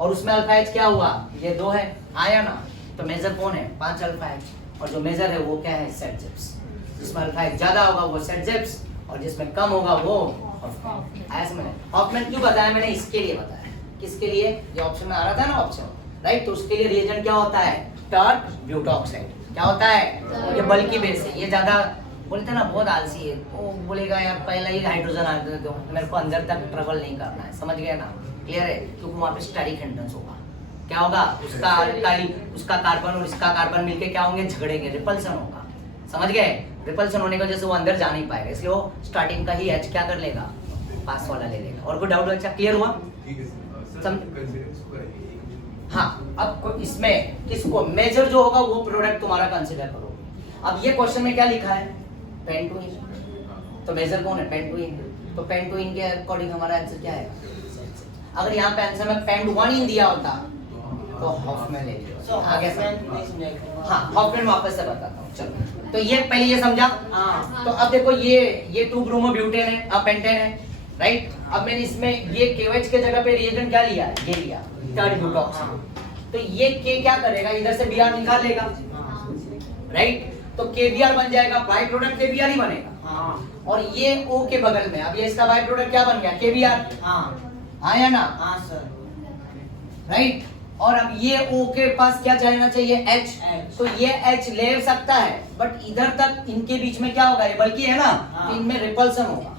और उसमें अल्फा H क्या हुआ, ये 2 है, आया ना। तो मेजर कौन है, 5 अल्फा H, और जो मेजर है वो क्या है, सेटजेप्स। जिसमें अल्फा H ज्यादा होगा वो सेटजेप्स और जिसमें कम होगा वो हॉफमैन। ऐसे मैंने हॉफमैन क्यों बताया, मैंने इसके लिए बताया, किसके लिए, ये ऑप्शन में आ रहा था ना ऑप्शन, राइट। तो उसके लिए रिएजेंट क्या होता है, टर्ट ब्यूटॉक्साइड। क्या होता है, ये बल्कि बेस है, ये ज्यादा बोलते हैं ना बहुत आलसी है, वो बोलेगा यार पहला ही हाइड्रोजन आ दो, मेरे को अंदर तक ट्रेवल नहीं करना है, समझ गया ना, क्लियर है। क्योंकि वहाँ पे स्टेरिक हिंड्रेंस होगा, क्या होगा, उसका अल्काइल उसका कार्बन और इसका कार्बन मिलके क्या होंगे, झगड़ेंगे, रिपल्सन होगा, समझ गए। रिपल्सन होने की वजह से वो अंदर जा नहीं पाएगा, इसलिए वो स्टार्टिंग का ही H क्या कर लेगा, पास वाला ले लेगा। और कोई डाउट अच्छा क्लियर हुआ, हाँ। अब इसमें किसको, मेजर जो होगा वो प्रोडक्ट तुम्हारा कंसीडर करो। अब ये क्वेश्चन में क्या लिखा है, पेंट टू इन, तो मेजर कौन है, पेंट टू इन, तो पेंट टू इन के अकॉर्डिंग हमारा आंसर क्या है। अगर यहाँ पे आंसर में पेंट वन इन दिया होता तो हॉफमैन ले लिया, आगे हाँ हॉफमैन वापस से बताता हूँ, चलो। तो ये पहले ये समझा, तो अब देखो ये 2 ब्रोमो ब्यूटेन है, अब पेंटेन है, राइट। अब मैंने इसमें ये KOH के जगह पे रिएजेंट क्या लिया, ये लिया टर्ट ब्यूटॉक्साइड। तो ये K क्या करेगा, इधर से Br निकाल लेगा, राइट। तो KBr बन जाएगा, बाय प्रोडक्ट KBr ही बनेगा। और ये O के बगल में, अब ये इसका बाय प्रोडक्ट क्या बन गया, KBr, हाँ या ना, हाँ सर, राइट। और अब ये O के पास क्या जाना चाहिए, H, तो ये H ले सकता है, बट इधर तक इनके बीच में क्या होगा, ये बल्कि है ना, तो इनमें रिपल्सन होगा।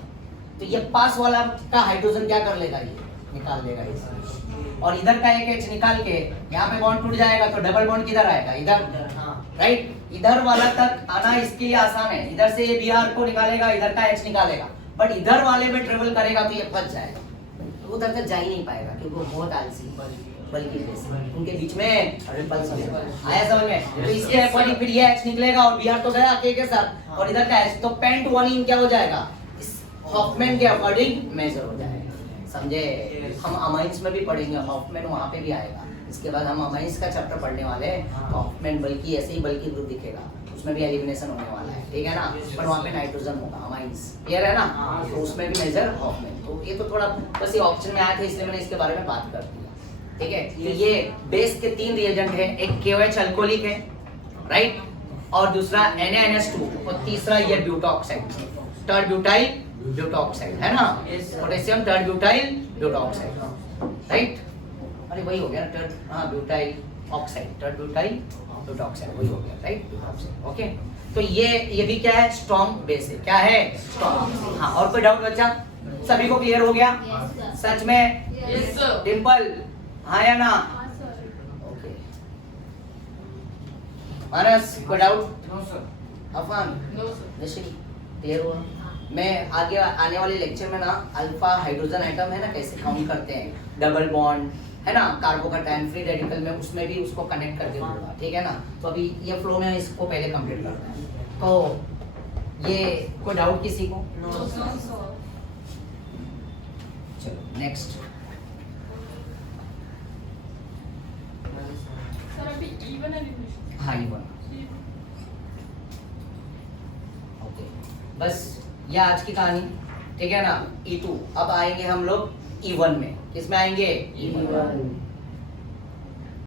तो ये पास वाला का हाइड्रोजन क्या कर लेगा, ये निकाल लेगा इसे, और इधर का एक H निकाल के यहाँ पे बॉन्ड टूट जाएगा, तो डबल बॉन्ड किधर आएगा, इधर, राइट। इधर वाला तक आना इसके लिए आसान है, इधर से ये Br को निकालेगा, इधर का H निकालेगा, बट इधर वाले में ट्रेवल करेगा तो ये फंस जाएगा, तो उधर तक जा ही नहीं पाएगा क्योंकि वो बहुत आलसी, बल्कि उनके बीच में रिपल्सन है, आया समझ में। तो इसके अकॉर्डिंग फिर ये H निकलेगा और Br तो गया K के साथ, और इधर का H, तो पेंट वन इन क्या हो जाएगा, इस हॉफमैन के अकॉर्डिंग मेजर हो जाएगा, समझे। हम अमाइंस में भी पढ़ेंगे, हॉफमैन वहाँ पे भी आएगा, इसके बाद हम अमाइंस का चैप्टर पढ़ने वाले हैं। हॉफमैन बल्कि ऐसे ही बल्कि ग्रुप दिखेगा, उसमें भी एलिमिनेशन होने वाला है, ठीक है ना, पर वहाँ पे नाइट्रोजन होगा, अमाइंस, क्लियर है ना, तो उसमें भी मेजर हॉफमैन। तो ये तो थोड़ा बस ये ऑप्शन में आया था इसलिए मैंने इसके बारे में बात कर दिया, ठीक है। तो ये बेस के 3 रिएजेंट है, एक KOH अल्कोहलिक है, राइट, और दूसरा NaNH2 और तीसरा ये ब्यूटॉक्साइड, टर्ट ब्यूटाइल ब्यूटॉक्साइड है ना, potassium tert butyl butoxide, right. अरे वही हो गया ना, टर्ट, हाँ butyl oxide, tert butyl butoxide, वही हो गया, राइट, ब्यूटॉक्साइड, ओके। तो ये भी क्या है, स्ट्रॉन्ग बेस है, क्या है, स्ट्रॉन्ग। हाँ, और कोई डाउट बच्चा, सभी को क्लियर हो गया, सच में, डिंपल, हाँ या ना, ओके। मानस, कोई डाउट, अफान, क्लियर हुआ। मैं आगे आने वाले लेक्चर में ना अल्फा हाइड्रोजन एटम है ना, कैसे काउंट करते हैं, डबल बॉन्ड है ना, कार्बोकैटायन फ्री रेडिकल में, उसमें भी उसको कनेक्ट करके दूंगा, ठीक है ना। तो अभी ये फ्लो में इसको पहले कंप्लीट करना है। तो ये कोई डाउट किसी को, चलो नेक्स्ट। हाँ E1, ओके, बस ये आज की कहानी, ठीक है ना। E2, अब आएंगे हम लोग E1 में, किस में आएंगे, E1।